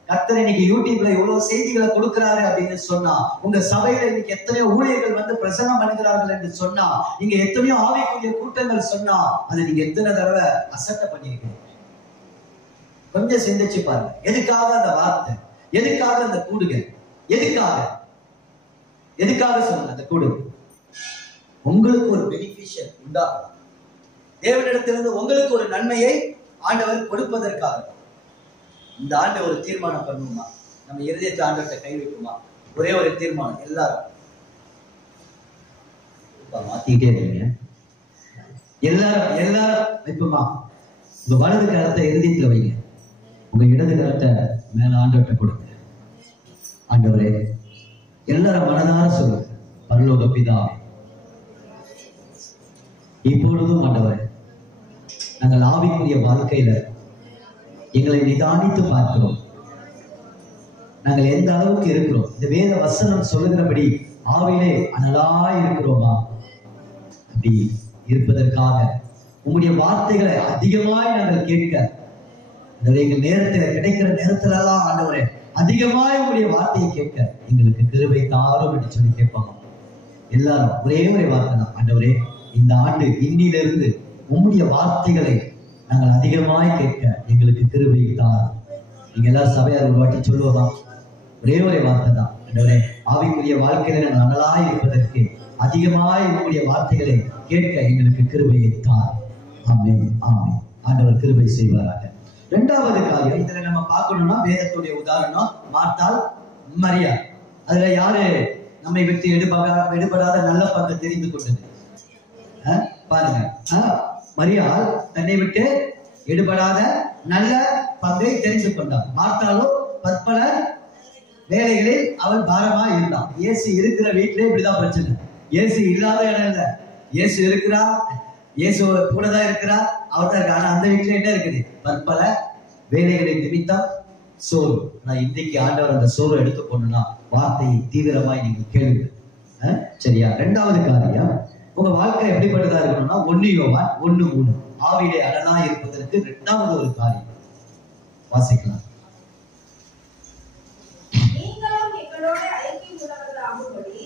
கர்த்தர் இன்னைக்கு யூடியூப்ல எவ்வளவு செய்திகளை கொடுக்கிறாரு அப்படின்னு சொன்னா, உங்க சபையில இன்னைக்கு எத்தனையோ ஊழியர்கள் பிரசங்கம் பண்ணுகிறார்கள் என்று சொன்னா, நீங்க எத்தனையோ ஆவிக்குரிய கூட்டங்கள் சொன்னா, அதை நீங்க எத்தனை தடவை அசட்டை பண்ணிருக்கீங்க? கொஞ்சம் சிந்திச்சு பாருங்க. எதுக்காக அந்த வார்த்தை? எதுக்காக அந்த கூடுக? எதுக்காக சொல்லுங்க அந்த கூடுக? உங்களுக்கு ஒரு பெனிஃபிஷியல் உண்டாகும். தேவனிடத்திலிருந்து உங்களுக்கு ஒரு நன்மையை ஆண்டவர் கொடுப்பதற்காக. இந்த ஆண்டு ஒரு தீர்மானம் பண்ணுமா, நம்ம இருதயத்தை ஆண்டவர்கிட்ட கை வைக்குமா? ஒரே ஒரு தீர்மானம், எல்லாரும் மாத்திக்கிட்டே இருக்கீங்க. எல்லாரும் வைப்புமா. உங்க வலது கரத்தை இருதயத்துல வைங்க, உங்க இடது கரத்தை மேல ஆண்டவர்கிட்ட கொடுங்க. ஆண்டவரே, எல்லாரும் மனதார சொல்லுங்க, பரலோக பிதாவே, இப்பொழுதும் ஆண்டவரே, நாங்கள் ஆவிக்குரிய வாழ்க்கையில எங்களை நிதானித்து பார்க்கிறோம். நாங்கள் எந்த அளவுக்கு இருக்கிறோம்? இந்த வேத வசனம் சொல்லுகிறபடி ஆவிலே அனலாய் இருக்கிறோமா? அப்படி இருப்பதற்காக உங்களுடைய வார்த்தைகளை அதிகமாய் நாங்கள் கேட்க எங்கள் நேரத்துல கிடைக்கிற நேரத்துல எல்லாம் ஆண்டவரே அதிகமாய் உங்களுடைய வார்த்தையை கேட்க எங்களுக்கு கிருபை தாரும் என்று சொல்லி கேட்பாங்க. எல்லாரும் ஒரே வார்த்தை தான், ஆண்டவரே இந்த ஆண்டு இன்னிலிருந்து உம்முடைய வார்த்தைகளை நாங்கள் அதிகமாய் கேட்க எங்களுக்கு கிருபை தாரும். நீங்க எல்லாரும் சபையார் ஒரு வாட்டி சொல்லுவதான் ஒரே வார்த்தை தான், ஆண்டவரே ஆவிக்குரிய வாழ்க்கையில நாங்கள் நல்லாய் இருப்பதற்கு அதிகமாய் உங்களுடைய வார்த்தைகளை கேட்க எங்களுக்கு கிருபையை தார். ஆமென் ஆமென். ஆண்டவர் கிருபை செய்வாராக. இரண்டாவது காரியம் இதுல நம்ம பார்க்கணும்னா வேதத்துடைய உதாரணம் மார்த்தாள் மரியாள். அதுல யாரு நம்மை விட்டு எடுபடாத நல்ல பங்கை தெரிந்து கொண்டது பாருங்க. மரியாள் தன்னை விட்டு எடுபடாத நல்ல பங்கை தெரிந்து கொண்டார். மார்த்தாளும் பற்பல வேலைகளில் அவள் பாரமா இருந்தான். இயேசு இருக்கிற வீட்டிலே இப்படிதான் பிரச்சனை. இயேசு இல்லாத இடம் இல்ல, இயேசு இருக்கிறா, இயேசு கூட தான் இருக்கிறார், அவர் தான் இருக்கார். ஆனா அந்த வீட்டுல என்ன இருக்குது? பற்பல வேலைகளை நிமித்தம் சோறு. ஆனா இன்றைக்கு ஆண்டவர் அந்த சோறு எடுத்து போனா வார்த்தையை தீவிரமாய் நீங்க கேளுங்க. சரியா? இரண்டாவது காரியம், உங்க வாழ்க்கை எப்படிப்பட்டதா இருக்கணும்னா 1 யோவான் 1:3 ஆவியிலே அனலா இருப்பதற்கு இரண்டாவது ஒரு காரியம் வாசிக்கலாம். நீங்களும் எங்களோட ஐக்கியம் உள்ளவர்களாகும்படி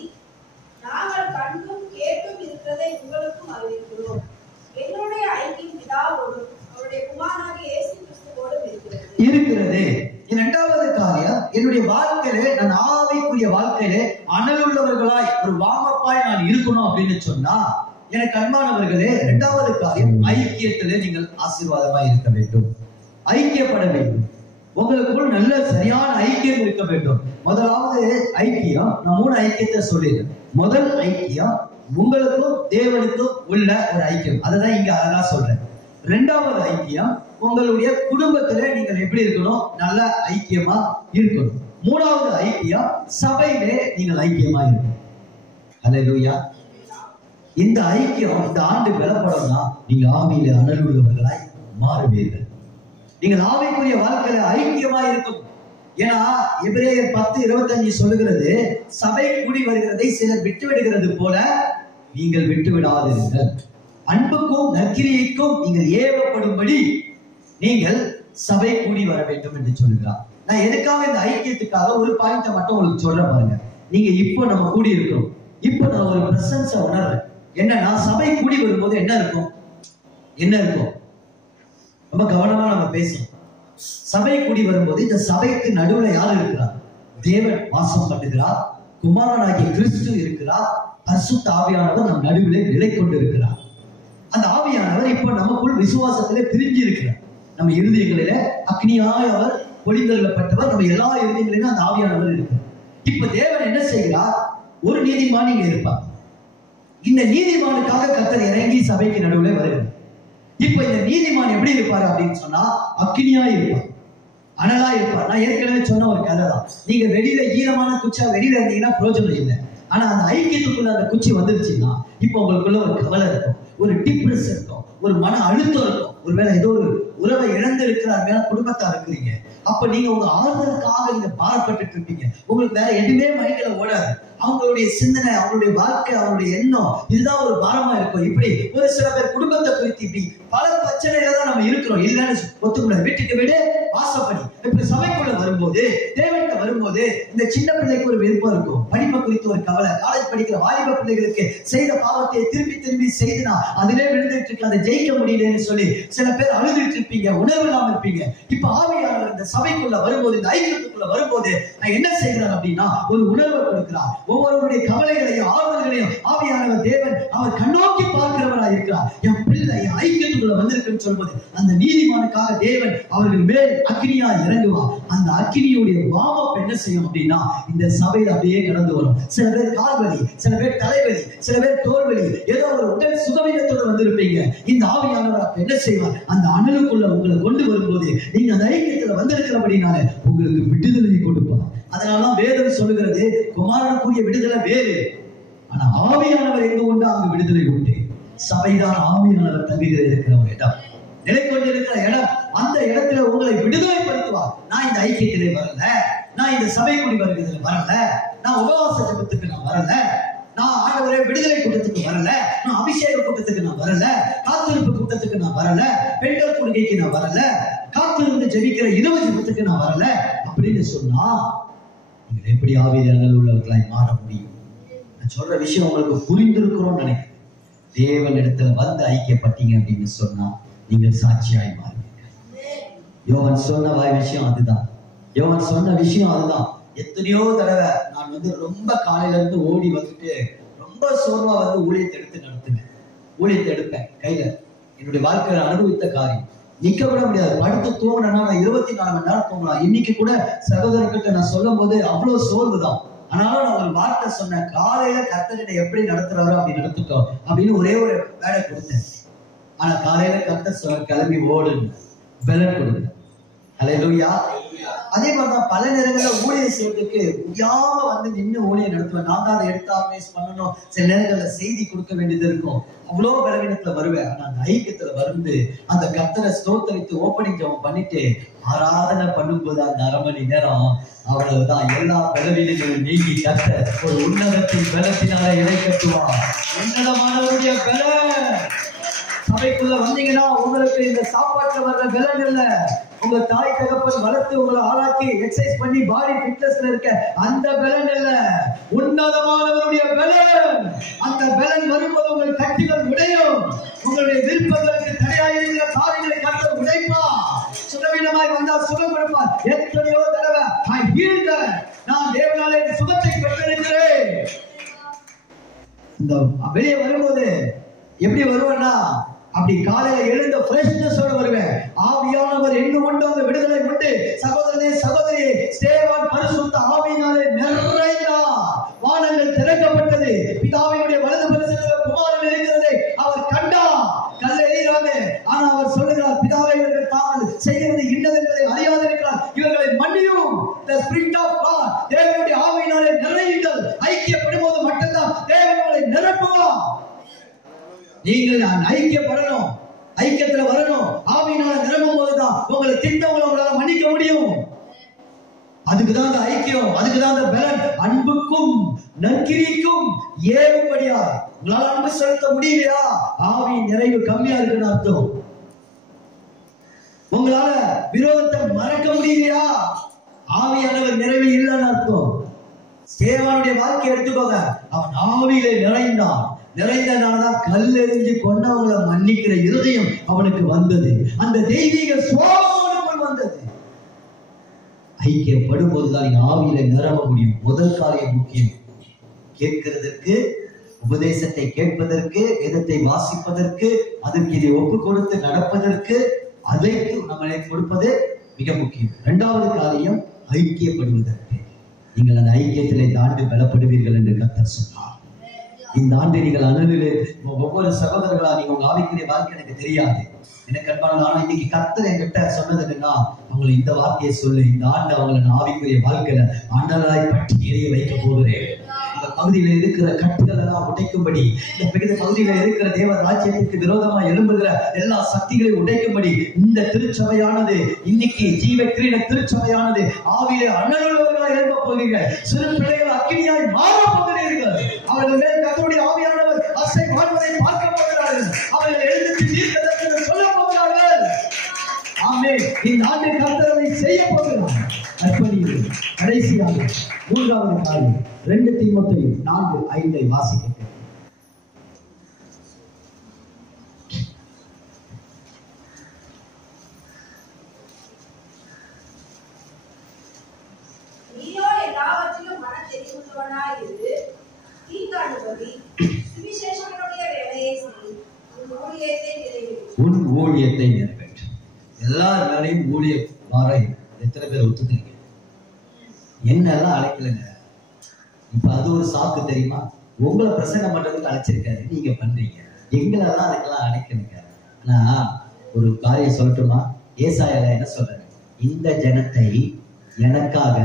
நாங்கள் கண்டும் கேட்டும் இருக்கிறதை உங்களுக்கும் அறிவிக்கிறோம். எங்களுடைய ஐக்கியம் பிதாவோடும் அவருடைய குமாரனாகிய இயேசு கிறிஸ்துவோடும் இருக்கிறது. இரண்டாவது காரியம், என்னுடைய வாழ்க்கையிலே நான் ஆவிக்குரிய வாழ்க்கையிலே அனலுள்ளவர்களாய் ஒரு வாமப்பாய் நான் இருக்கணும் அப்படின்னு சொன்னா எனக்கு அன்பானவர்களே, இரண்டாவது காரியம் ஐக்கியத்திலே நீங்கள் ஆசீர்வாதமாய் இருக்க வேண்டும், ஐக்கியப்பட வேண்டும். உங்களுக்குள் நல்ல சரியான ஐக்கியம் இருக்க வேண்டும். முதலாவது ஐக்கியம், நான் 3 ஐக்கியத்தை சொல்லிடுறேன். முதல் ஐக்கியம் உங்களுக்கும் தேவனுக்கும் உள்ள ஒரு ஐக்கியம், அதுதான் இங்க அழகா சொல்றேன். இரண்டாவது ஐக்கியம் உங்களுடைய குடும்பத்திலே நீங்கள் எப்படி இருக்கணும்? நல்ல ஐக்கியமா இருக்கணும். மூணாவது ஐக்கியம் சபையிலே நீங்கள் ஐக்கியமா இருக்கணும். அல்லேலூயா. இந்த ஐக்கியம் இந்த ஆண்டு பெறப்படும்னா நீங்க ஆவியிலே அனல் உள்ளவர்களாய் மாறுவீர்கள். நீங்கள் ஆவிக்குரிய வாழ்க்கையில ஐக்கியமா இருக்கும். ஏன்னா எபிரேயர் 10:25 சொல்லுகிறது, சபை கூடி வருகிறதை சிலர் விட்டு விடுகிறது போல நீங்கள் விட்டு விடாதீர்கள், அன்புக்கும் நற்கிரியைக்கும் நீங்கள் ஏவப்படும்படி நீங்கள் சபை கூடி வர வேண்டும் என்று சொல்லுகிறார். நான் எதுக்காக இந்த ஐக்கியத்துக்காக ஒரு பாயிண்ட மட்டும் உங்களுக்கு சொல்றேன் பாருங்க. நீங்க இப்போ நம்ம கூடி இருக்கிறோம், இப்போ நான் ஒரு பிரசன்ஸ உணர்றேன். என்னன்னா சபை கூடி வரும்போது என்ன இருக்கும்? ரொம்ப கவனமா நம்ம பேசணும். சபை கூடி வரும்போது இந்த சபைக்கு நடுவுல யார் இருக்கிறார்? தேவன் வாசம் பண்ணுகிறார், குமாரனாகிய கிறிஸ்து இருக்கிறார், பரிசுத்த ஆவியானவர் நம் நடுவிலே நிலை கொண்டு இருக்கிறார். அந்த ஆவியானவர் இப்போ நமக்குள் விசுவாசத்திலே பிரிஞ்சு இருக்கிறார். நம்ம இருதயங்களில அக்னியாய் அவர் பொழிந்தருளப்பட்டவர். நம்ம எல்லா இருதயங்களிலும் அந்த ஆவியானவர் இருக்கிறார். இப்ப தேவன் என்ன செய்கிறார்? ஒரு நீதிமான் இங்க இருப்பார். இந்த நீதிமானுக்காக கர்த்தர் இறங்கி சபைக்கு நடுவில் வருகிறார். இப்ப இந்த நீதிமான் எப்படி இருப்பாரு அப்படின்னு சொன்னா அக்கினியா இருப்பார், அனலா இருப்பார். நான் ஏற்கனவே சொன்ன ஒரு கதை தான். நீங்க வெளியில ஈரமான குச்சா வெளியில இருந்தீங்கன்னா பிரயோஜனம் இல்லை. ஆனா அந்த ஐக்கியத்துக்குள்ள அந்த குச்சி வந்துருச்சுன்னா இப்ப உங்களுக்குள்ள ஒரு கவலை இருக்கும், ஒரு டிப்ரெஸ் இருக்கும், ஒரு மன அழுத்தம் இருக்கும். ஒருவேளை ஏதோ ஒரு உறவை இழந்து இருக்கிறாங்க, குடும்பத்தா இருக்கிறீங்க. அப்ப நீங்க உங்க ஆறுதலுக்காக நீங்க பாரப்பட்டு இருப்பீங்க. உங்களுக்கு வேற எதுவுமே மைண்ட்ல ஓடாது. அவங்களுடைய சிந்தனை, அவங்களுடைய வாழ்க்கை, அவங்களுடைய எண்ணம் இதுதான் ஒரு பாரமா இருக்கும். இப்படி ஒரு சில பேர் குடும்பத்தை குறித்து இப்படி பல பிரச்சனையில தான் நம்ம இருக்கிறோம். இல்லைன்னு ஒத்துக்கூடாது. வீட்டுக்கு வீடு வாசப்படி. இப்ப சபைக்குள்ள வரும்போது, தேவன்கிட்ட வரும்போது இந்த சின்ன பிள்ளைக்கு ஒரு விருப்பம் இருக்கும், படிப்பை குறித்து ஒரு கவலை. காலேஜ் படிக்கிற வாலிப பிள்ளைகளுக்கு செய்த பாவத்தை திருப்பி திரும்பி செய்துனா அதிலே விழுந்துட்டு இருக்கு, அதை ஜெயிக்க முடியலன்னு சொல்லி சில பேர் அழுதுட்டு இருப்பீங்க, உணர்வு இல்லாம இருப்பீங்க. இப்ப ஆவியானவர் இந்த சபைக்குள்ள வரும்போது, இந்த ஐக்கியத்துக்குள்ள வரும்போது நான் என்ன செய்கிறார் அப்படின்னா ஒரு உணர்வை கொடுக்கிறார். ஒவ்வொருவருடைய கவலைகளையும் ஆறுதல்களையும் ஆவியானவர் தேவன் அவர் கண்ணோக்கி பார்க்கிறவராக இருக்கிறார். என் பிள்ளை ஐக்கியத்துக்குள்ள வந்திருக்குன்னு சொல்வது அந்த நீதிமானுக்காக தேவன் அவர்கள் மேல் அக்னியா இறங்குவார். அந்த அக்னியுடைய வாமப் என்ன செய்யும் அப்படின்னா இந்த சபையில் அப்படியே கடந்து வரும். சில பேர் கால்வலி, சில பேர் தலைவலி, சில பேர் தோல்வலி, ஏதோ ஒரு உடல் சுகவீனத்தோடு வந்திருப்பீங்க. இந்த ஆவியானவர் என்ன செய்வார்? அந்த அனலுக்குள்ள உங்களை கொண்டு வரும்போது நீங்க அந்த ஐக்கியத்துல வந்திருக்கிறபடினால உங்களுக்கு விடுதலை கொடுப்பார். அதனாலதான் வேதம் சொல்லுகிறது, குமாரனுக்குரிய விடுதலை வேறு, ஆனா ஆவியானவர் எங்க உண்டு அங்கு விடுதலை உண்டு. சபைதான் ஆவியானவர் தங்குகிற இருக்கிற ஒரு இடம், நிலை கொண்டிருக்கிற இடம். அந்த இடத்துல உங்களை விடுதலைப்படுத்துவார். நான் இந்த ஐக்கியத்திலே வரல, நான் இந்த சபை கூடி வருகிறதுல வரல, நான் உபவாச ஜெபத்துக்கு நான் வரல, நான் ஆண்டவரே விடுதலை கூட்டத்துக்கு வரல, நான் அபிஷேக கூட்டத்துக்கு நான் வரல, காத்திருப்பு கூட்டத்துக்கு நான் வரல, பெண்கள் கொள்கைக்கு நான் வரல, காத்திருந்து ஜெபிக்கிற இரவு ஜெபத்துக்கு நான் வரல அப்படின்னு சொன்னா நீங்கள் எப்படி ஆவியில் உள்ளவர்களாய் மாற முடியும்? நான் சொல்ற விஷயம் உங்களுக்கு புரிந்திருக்கிறோம்னு நினைக்கிறேன். தேவனிடத்துல வந்து ஐக்கியப்பட்டீங்க அப்படின்னு சொன்னா நீங்கள் சாட்சியாய் மாறுவீங்க. யோவான் சொன்ன விஷயம் அதுதான். யோவான் சொன்ன விஷயம் அதுதான். எத்தனையோ தடவை நான் ரொம்ப காலையில இருந்து ஓடி வந்துட்டு ரொம்ப சோர்வா ஊழியத்தை எடுத்து நடத்துவேன். ஊழியத்தை எடுப்பேன் கையில. என்னுடைய வாழ்க்கையில அனுபவித்த காரியம். நிக்க விட முடியாது. படுத்து தூங்கினா நான் 24 மணி நேரம் தூங்கலாம். இன்னைக்கு கூட சகோதரர்கிட்ட நான் சொல்லும் போது அவ்வளவு சோர்வு தான். ஆனாலும் நான் ஒரு வார்த்தை சொன்னேன், காலையில கர்த்தர் எப்படி நடத்துறாரோ அப்படி நடத்துட்டோம் அப்படின்னு ஒரே ஒரு வேலை கொடுத்தேன். ஆனா காலையில கர்த்தர் கிளம்பி ஓடுன்னு பலன் கொடுத்தேன். ஹல்லேலூயா. அதே மாதிரிதான் பல நேரங்கள்ல ஊழியம் செய்யறதுக்கு முடியாம நின்று ஊழியம் நடத்துவேன். நான் தான் அதை எடுத்து ஆர்கனைஸ் பண்ணணும். சில நேரங்கள்ல செய்தி கொடுக்க வேண்டியது இருக்கும். அவ்வளவு பலவீனத்துல வருவேன். ஆனா அந்த ஐக்கியத்துல அந்த கர்த்தரை ஸ்தோத்தரித்து ஓப்பனிங் ஜெபம் பண்ணிட்டு ஆராதனை பண்ணும்போது அந்த 1/2 மணி நேரம் அவ்வளவுதான். எல்லா பலவீனங்களும் நீங்கி கர்த்தர் ஒரு உன்னதத்தின் பலத்தினால இணை கட்டுவார். உன்னதமானவருடைய பலன். சபைக்குள்ள வந்தீங்கன்னா உங்களுக்கு இந்த சாப்பாட்டுல வர்ற பலன் இல்ல, உங்க தாய் தகப்பன் வளர்த்து உங்களை ஆளாக்கி எக்ஸசைஸ் பண்ணி பாடி ஃபிட்னஸ்ல இருக்க அந்த பலன் இல்ல, உன்னதமானவருடைய பலன். அந்த பலன் வரும்போது உங்கள் கட்டிகள் உடையும். உங்களுடைய விருப்பங்களுக்கு தடையாயிருக்கிற காரியங்களை கர்த்தர் உடைப்பா. சுகவீனமாய் வந்தால் சுகம் கொடுப்பார். எத்தனையோ தடவை நான் தேவனாலே சுகத்தை பெற்றிருக்கிறேன். இந்த வெளியே வரும்போது எப்படி வருவேன்னா அப்படி காலையில எழுந்த ஃப்ரெஷ்னஸோட வருவேன். ஆவியானவர் எங்கு உண்டு அந்த விடுதலை உண்டு. சகோதரனே சகோதரியே, ஸ்தேவான் பரிசுத்த ஆவியினாலே நிறைந்தார். வானங்கள் திறக்கப்பட்டது. பிதாவினுடைய வலது பரிசுத்த குமாரன் இருக்கிறதை அவர் கண்டார். கல்லை எறிகிறாங்க. ஆனா அவர் சொல்லுகிறார், பிதாவை இவர்கள் தாங்கள் செய்கிறது இன்னது என்பதை அறியாதிருக்கிறார். இவர்களை மன்னியும். The Spirit of God, தேவனுடைய ஆவியினாலே நிறையுங்கள். ஐக்கியப்படும் போது மட்டும்தான் தேவனை நிரப்புவார். நீங்கள் ஐக்கியப்படணும், ஐக்கியத்துல வரணும். ஆவியினால நிரம்பும் போதுதான் உங்களை திட்டவங்களை உங்களால மன்னிக்க முடியும். அதுக்குதான் அந்த ஐக்கியம், அதுக்குதான் அந்த பலன். அன்புக்கும் நற்கிரிக்கும் ஏறும்படியா. உங்களால அன்பு செலுத்த முடியலையா? ஆவியின் நிறைவு கம்மியா இருக்குன்னு அர்த்தம். உங்களால விரோதத்தை மறக்க முடியலையா? ஆவியானவர் நிறைவு இல்லைன்னு அர்த்தம். ஸ்தேவானுடைய வாழ்க்கை எடுத்துக்கோங்க. அவன் ஆவியிலே நிறைந்தான். நிறைந்தனால்தான் கல்லெறிஞ்சு கொண்டவங்களை மன்னிக்கிற இருதயம் அவனுக்கு வந்தது. அந்த தெய்வீக சுவாபம் வந்தது. ஐக்கியப்படும் போதுதான் ஆவியில நிரம்ப முடியும். முதல் காரியம் முக்கியம். கேட்கிறதற்கு, உபதேசத்தை கேட்பதற்கு, வேதத்தை வாசிப்பதற்கு, அதற்கு இதை ஒப்பு கொடுத்து நடப்பதற்கு, அதற்கு நம்மளை கொடுப்பது மிக முக்கியம். இரண்டாவது காரியம் ஐக்கியப்படுவதற்கு. நீங்கள் அந்த ஐக்கியத்திலே தாண்டி பலப்படுவீர்கள் என்று கர்த்தர் சொன்னார். இந்த ஆண்டு நீங்கள் அணுகிலே ஒவ்வொரு சகோதரர்களா நீங்க உங்க ஆவிக்குரிய வாழ்க்கை எனக்கு தெரியாது. எனக்கு அன்பான ஆனா இன்னைக்கு கர்த்தர் என்கிட்ட சொன்னது என்னன்னா, அவங்களை இந்த வார்த்தையை சொல்லு. இந்த ஆண்டு அவங்களை ஆவிக்குரிய வாழ்க்கையில ஆண்டவராய் பற்றி எரிய வைக்க போகிறேன். இந்த பகுதியில இருக்கிற கட்டுகள் எல்லாம் உடைக்கும்படி, இந்த பகுதியில இருக்கிற தேவ ராஜ்யத்திற்கு விரோதமா எழும்புகிற எல்லா சக்திகளையும் உடைக்கும்படி இந்த திருச்சபையானது இன்னைக்கு ஜீவ கிரீட திருச்சபையானது ஆவியிலே அண்ணனுள்ளவர்களாக எழும்ப போகிறீர்கள். சிறு பிள்ளைகள் அக்கினியாய் மாற போகிறீர்கள். அவர்கள் மேல் கர்த்தருடைய ஆவியானவர் அசை வாழ்வதை பார்க்க போகிறார்கள். அவர்கள் எழுந்து தீர்க்கதரிசனம் சொல்ல போகிறார்கள். ஆமென். இந்த ஆண்டு கர்த்தர் அதை செய்ய போகிறார். அர்ப்பணியுங்கள். கடைசியாக மூன்றாவது காரியம் 2 தீமோத்தேயு 4:5 வாசிக்க. உன் ஊழியத்தை நிறைவேற்று. எல்லார் வேலையும் ஊழிய மாற எத்தனை பேர் ஒத்துக்கிறீங்க? என்னெல்லாம் அழைக்கலங்க. இப்ப அது ஒரு சாக்கு தெரியுமா? உங்களை பிரசங்கம் பண்றதுக்கு அழைச்சிருக்காரு, நீங்க பண்றீங்க. எங்களெல்லாம் அதுக்கெல்லாம் அழைக்கணுங்க. ஆனா ஒரு காரியம் சொல்லட்டுமா? ஏசாயால என்ன சொல்றாரு? இந்த ஜனத்தை எனக்காக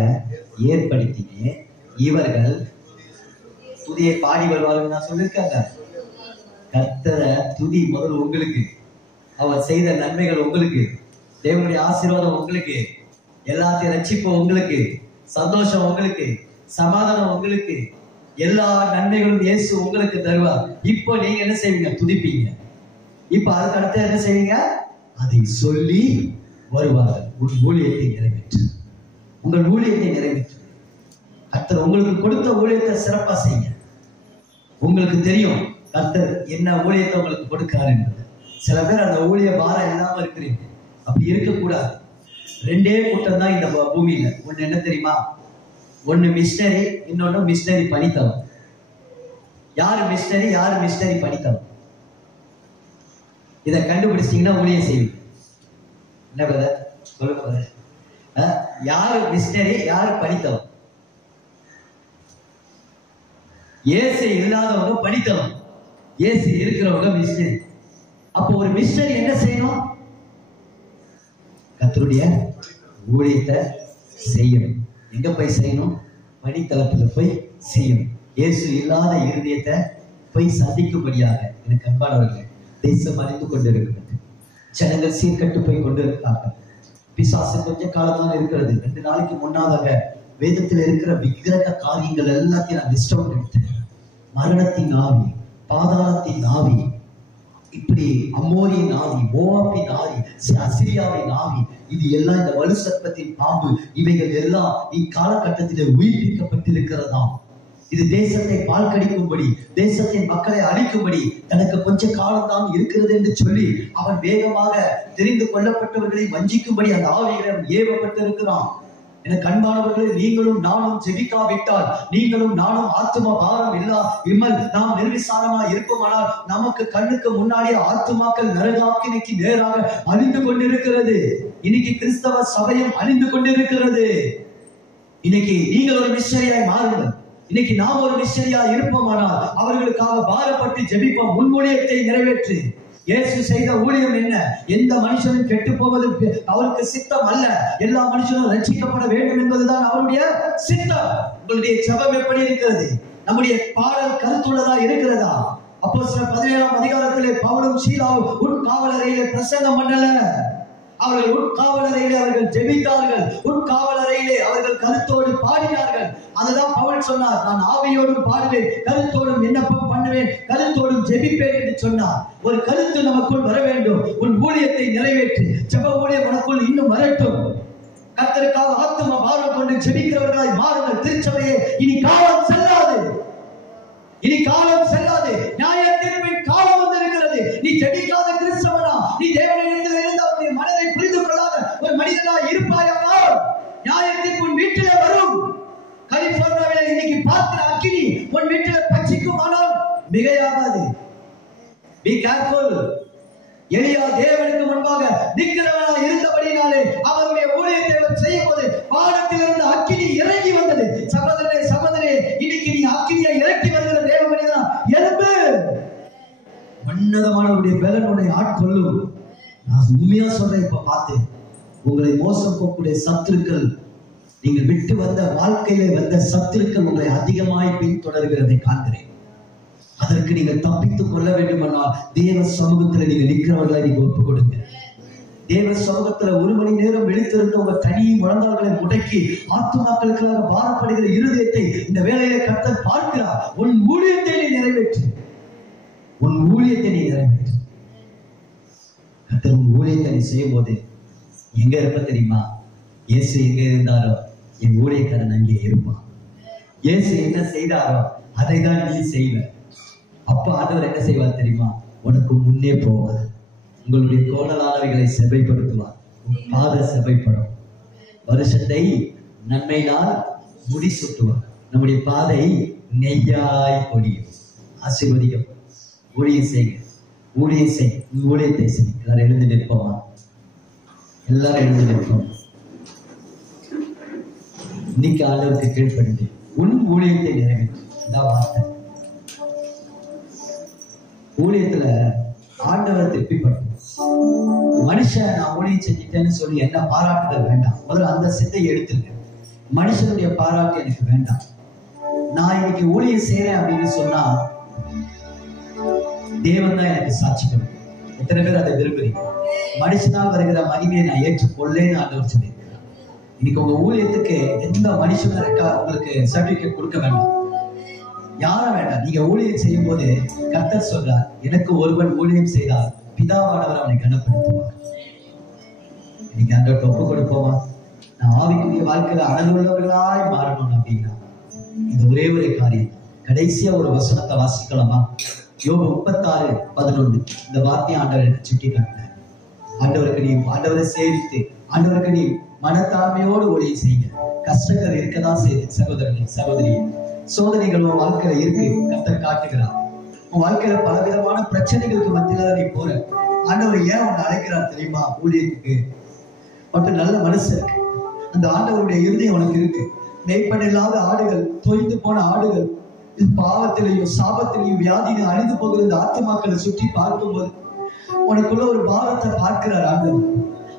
ஏற்படுத்தினேன், இவர்கள் துதியை பாடி வருவார்கள் நான் சொல்லியிருக்காங்க. கர்த்தரை துதி முதல் உங்களுக்கு, அவர் செய்த நன்மைகள் உங்களுக்கு, தேவனுடைய ஆசீர்வாதம் உங்களுக்கு, எல்லாத்தையும் ரட்சிப்பு உங்களுக்கு, சந்தோஷம் உங்களுக்கு, சமாதானம் உங்களுக்கு, எல்லா நன்மைகளும் இயேசு உங்களுக்கு தருவார். இப்போ நீங்க என்ன செய்வீங்க? துதிப்பீங்க. இப்ப அதுக்கு அடுத்து என்ன செய்வீங்க? அதை சொல்லி வருவார்கள். உன் ஊழியத்தை நிறைவேற்று, உங்கள் ஊழியத்தை நிறைவேற்று. கர்த்தர் உங்களுக்கு கொடுத்த ஊழியத்தை சிறப்பா செய்ய. உங்களுக்கு தெரியும் கர்த்தர் என்ன ஊழியத்தை உங்களுக்கு கொடுக்கிறார் என்பது. சில பேர் அந்த ஊழிய பாரம் இல்லாம இருக்கிறீங்க. அப்படி இருக்கக்கூடாது. ரெண்டே கூட்டம் தான் இந்த பூமியில. ஒண்ணு என்ன தெரியுமா? ஒண்ணு மிஷனரி, இன்னொன்னு மிஷனரி பணித்தவன். யாரு மிஷனரி, யாரு மிஷனரி பணித்தவன்? இதை கண்டுபிடிச்சிட்டீங்கன்னா ஊழியம் செய்வீங்க. என்ன பிரதர் சொல்ல போற? யாரு மிஷனரி, யாரு பணித்தவன்? இயேசு இல்லாதவங்க பணித்தவன், இயேசு இருக்கிறவங்க மிஷனரி. அப்போ ஒரு மிஷனரி என்ன செய்யணும்? கர்த்தருடைய ஊழியத்தை செய்யணும். எங்க போய் செய்யணும்? பணித்தளத்துல போய் செய்யணும். இயேசு இல்லாத இருதயத்தை போய் சந்திக்கும்படியாக. எனக்கு அன்பானவர்களே, தேசம் அறிந்து கொண்டிருக்கிறது. ஜனங்கள் சீர்கட்டு போய் கொண்டு இருக்கிறார்கள். பிசாசு கொஞ்ச காலமாக இருக்கிறது. 2 நாளைக்கு முன்னாதாக வேதத்தில் இருக்கிற விக்கிரக காரியங்கள் எல்லாத்தையும் நான் லிஸ்ட் அவுட் எடுத்தேன். மரணத்தின் ஆவி, பாதாளத்தின் ஆவி, இப்படி அம்மோரியின் ஆவி, மோவாபின் ஆவி, அசிரியாவின் ஆவி, இது எல்லாம் இந்த வலு சர்ப்பத்தின் பாம்பு, இவைகள் எல்லாம் இக்காலகட்டத்தில் உயிர்ப்பிக்கப்பட்டிருக்கிறதாம். இது தேசத்தை பால் கடிக்கும்படி, தேசத்தின் மக்களை அழிக்கும்படி தனக்கு கொஞ்ச காலம்தான் இருக்கிறது என்று சொல்லி அவன் வேகமாக தெரிந்து கொள்ளப்பட்டவர்களை வஞ்சிக்கும்படி அந்த ஆவிகளை அவன் ஏவப்பட்டிருக்கிறான். எனக்கு அன்பானவர்களே, நீங்களும் நானும் ஜெபிக்காவிட்டால், நீங்களும் நானும் ஆத்தும பாரம் இல்லாமல் நாம் நிர்விசாரமா இருப்போமானால், நமக்கு கண்ணுக்கு முன்னாடியே ஆத்துமாக்கள் நரகாக்கினைக்கு நேராக அழிந்து கொண்டிருக்கிறது. இன்னைக்கு கிறிஸ்தவ சபையும் அழிந்து கொண்டிருக்கிறது. இன்னைக்கு நீங்கள் ஒரு மிஷனரியாய் மாறுங்கள். இன்னைக்கு நாம் ஒரு மிஷனரியா இருப்போமானால் அவர்களுக்காக பாரப்பட்டு ஜெபிப்போம். முன்மொழியத்தை நிறைவேற்று. இயேசு செய்த ஊழியம் என்ன? எந்த மனுஷனும் கெட்டு போவது அவருக்கு சித்தம் அல்ல. எல்லா மனுஷனும் ரட்சிக்கப்பட வேண்டும் என்பதுதான் அவருடைய சித்தம். உங்களுடைய ஜெபம் எப்படி இருக்கிறது? நம்முடைய பாடல் கருத்துள்ளதா இருக்கிறதா? அப்போஸ்தலர் 17ஆம் அதிகாரத்திலே பவுலும் சீலாவும் உட்காவலறையிலே பிரசங்கம் பண்ணல. அவர்கள் உட்காவலறையிலே அவர்கள் ஜெபித்தார்கள். உட்காவலறையிலே அவர்கள் கருத்தோடு பாடினார்கள். அதுதான் பவுல் சொன்னார், நான் ஆவியோடும் பாடுவேன், கருத்தோடும் விண்ணப்பம் பண்ணுவேன், கருத்தோடும் ஜெபிப்பேன் என்று சொன்னார். ஒரு கருத்து நமக்குள் வர வேண்டும். உன் ஊழியத்தை நிறைவேற்று. ஜெப ஊழியம் உனக்குள் இன்னும் வரட்டும். கர்த்தருக்காக ஆத்தும பாரம் கொண்டு ஜெபிக்கிறவர்களாய் மாறுங்கள். திருச்சபையே, இனி காலம் செல்லாது, இனி காலம் செல்லாது. நியாயத்தீர்ப்பின் காலம் வந்திருக்கிறது. நீ ஜெபிக்காத கிறிஸ்தவனா, நீ தேவனிடத்தில் இருந்து அவருடைய மனதை புரிந்து கொள்ளாத ஒரு மனிதனா இருப்பாயானால் நியாயத்தீர்ப்பு உன் வீட்டிலே வரும். கலிபோர்னியாவில் இன்னைக்கு பார்க்கிற அக்கினி உன் வீட்டிலே பட்சிக்குமானால் மிகையாகாது. Be careful. எலியா தேவனுக்கு முன்பாக நிற்கிறவனா இருந்தபடினாலே அவருடைய ஊழியத்தை அவர் செய்யும் போது வானத்திலிருந்து அக்கினி இறங்கி வந்தது. சகோதரனே, சகோதரே, இன்னைக்கு நீ அக்கினியை இறக்கி வருகிற தேவ மனிதனா எழும்பு. உன்னதமானவருடைய பலனுடைய ஆட்கொள்ளும். நான் உண்மையா சொல்றேன். இப்ப பார்த்து உங்களை மோசம் போக்கூடிய சத்துருக்கள், நீங்கள் விட்டு வந்த வாழ்க்கையில வந்த சத்துருக்கள் உங்களை அதிகமாய் பின்தொடர்கிறதை காண்கிறேன். அதற்கு நீங்கள் தப்பித்துக் கொள்ள வேண்டுமானால் தேவ சமூகத்துல நீங்க நிற்கிறவர்களை நீங்க ஒப்புக் கொடுங்க. தேவ சமூகத்துல 1 மணி நேரம் விழித்திருந்த உங்க தனி முழங்கால்களை முடக்கி ஆத்துமாக்களுக்காக பாரப்படுகிற இருதயத்தை இந்த வேளையில கர்த்தர் பார்க்கிறார். உன் ஊழியத்தை நீ நிறைவேற்று. உன் ஊழியத்தை நீ நிறைவேற்று. கர்த்தர் உன் ஊழியத்தை நீ செய்யும் போது எங்க இருப்ப தெரியுமா? இயேசு எங்க இருந்தாரோ என் ஊழியக்காரன் அங்கே இருப்பான். இயேசு என்ன செய்தாரோ அதை தான் நீ செய்வ. அப்ப ஆண்டவர் என்ன செய்வார் தெரியுமா? உனக்கு முன்னே போவார். உங்களுடைய கோணலானவைகளை செவைப்படுத்துவார். உன் பாத செவைப்படும். வருஷத்தை நன்மையினால் முடிசூட்டுவார். நம்முடைய பாதை நெய்யாய் பொடியும். ஆசீர்வதிக்கும். ஊழியம் செய்ய, ஊழியம் செய், ஊழியத்தை செய். எல்லாரும் எழுந்து நிற்போமா? எல்லாரும் எழுந்து நிற்போம். இன்னைக்கு ஆண்டவருக்கு கீழ்ப்படிந்து உன் ஊழியத்தை நிறைவேற்று. இதான் வார்த்தை. ஊழியத்துல ஆண்டவர் திருப்திப்படும். மனுஷன் நான் ஊழியம் செஞ்சிட்டேன்னு சொல்லி என்ன பாராட்டுதல் வேண்டாம். முதல்ல அந்த சிந்தையை எடுத்துருங்க. மனுஷனுடைய பாராட்டு எனக்கு வேண்டாம். நான் இன்னைக்கு ஊழியம் செய்யறேன் அப்படின்னு சொன்னா தேவன் தான் எனக்கு சாட்சி கொடுக்கும். எத்தனை பேர் அதை விரும்புறீங்க? மனுஷனால் வருகிற மகிமையை நான் ஏற்றுக்கொள்ளேன்னு ஆண்டவர் சொல்லியிருக்கிறார். இன்னைக்கு உங்க ஊழியத்துக்கு எந்த மனுஷனும் உங்களுக்கு சர்டிபிகேட் கொடுக்க வேண்டாம். யாரும் வேண்டாம். நீங்க ஊழியம் செய்யும் போது கர்த்தர் சொல்றார், எனக்கு ஒருவன் ஊழியம் செய்தால் பிதாவானவர் அவனை கனப்படுத்துவார். இன்னைக்கு ஆண்டவர்கிட்ட ஒப்பு கொடுப்போமா? நான் ஆவிக்குரிய வாழ்க்கையில அனலுள்ளவர்களாய் மாறணும் அப்படின்னா இது ஒரே ஒரு காரியம். கடைசியா ஒரு வசனத்தை வாசிக்கலாமா? யோபு 36:11. இந்த வார்த்தையை ஆண்டவர் எனக்கு சுட்டி காட்டினார். ஆண்டவரை சேவித்து ஆண்டவருக்கு நீ மனத்தாழ்மையோடு ஊழியம் செய்யுங்க. கஷ்டங்கள் இருக்கதான் செய்யுது சகோதரனே, சகோதரியே. சோதனைகள் உன் வாழ்க்கையில இருக்கு, கர்த்தர் காட்டுகிறார். உன் வாழ்க்கையில பலவிதமான பிரச்சனைகளுக்கு மத்தியில நீ போற. ஆண்டவர் ஏன் உன்னை அழைக்கிறார் தெரியுமா? ஊழியத்துக்கு. உனக்கு நல்ல மனசு இருக்கு, அந்த ஆண்டவருடைய இருதயம் உனக்கு இருக்கு. மேய்ப்பன் இல்லாத ஆடுகள், தொய்ந்து போன ஆடுகள், இது பாவத்திலையும் சாபத்திலையும் வியாதியிலும் அழிந்து போகிற இந்த ஆத்துமாக்களை சுற்றி பார்க்கும்போது உனக்குள்ள ஒரு பாரத்தை பார்க்கிறார் ஆண்டவர்.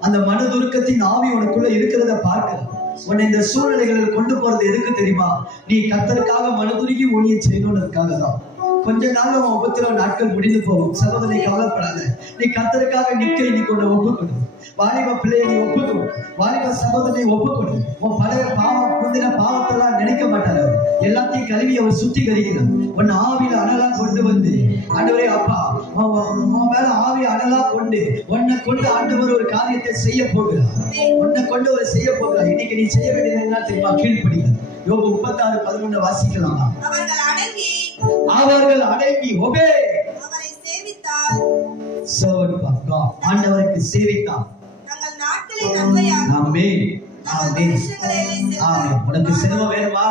அந்த மனதுருக்கத்தின் ஆவி உனக்குள்ள இருக்கிறத பார்க்கிறார். உன்னை இந்த சூழ்நிலைகளில் கொண்டு போறது எதுக்கு தெரியுமா? நீ கர்த்தருக்காக மனதுருகி ஊழியம் செய்யணும்ன்றதுக்காக தான். கொஞ்ச நாள் உன் உபத்திரவ நாட்கள் முடிந்து போகும். சகோதரி கவலைப்படாத. நீ கர்த்தருக்காக நிற்க இன்னைக்கு உன்னை ஒப்புக்கொடு. வாலிப பிள்ளையை நீ ஒப்புக்கொடு. வாலிப சகோதரனை ஒப்புக்கொடு. உன் பழைய பாவம் முந்தின பாவத்தெல்லாம் நினைக்க மாட்டார். எல்லாத்தையும் கழுவி அவர் சுத்திகரிக்கிறார். உன் ஆவியில அனலா கொண்டு வந்து ஆண்டவரே அப்பா உன் மேல ஆவி அனலா கொண்டு உன்னை கொண்டு ஆண்டவர் ஒரு காரியத்தை செய்ய போகிறார். உன்னை கொண்டு ஒரு செய்ய போகிறார். இன்னைக்கு நீ செய்ய வேண்டியது என்ன தெரியுமா? கீழ்ப்படிங்க. யோபு 36:11 வாசிக்கலாமா? அவர்கள் அடங்கி ஒபே அவரை சேவித்தார். servant of God. ஆண்டவருக்கு சேவித்தார். தங்கள் நாட்களை நன்மையாக ஆமென். ஆமென். ஆமென். உனக்கு செல்வம் வேணுமா?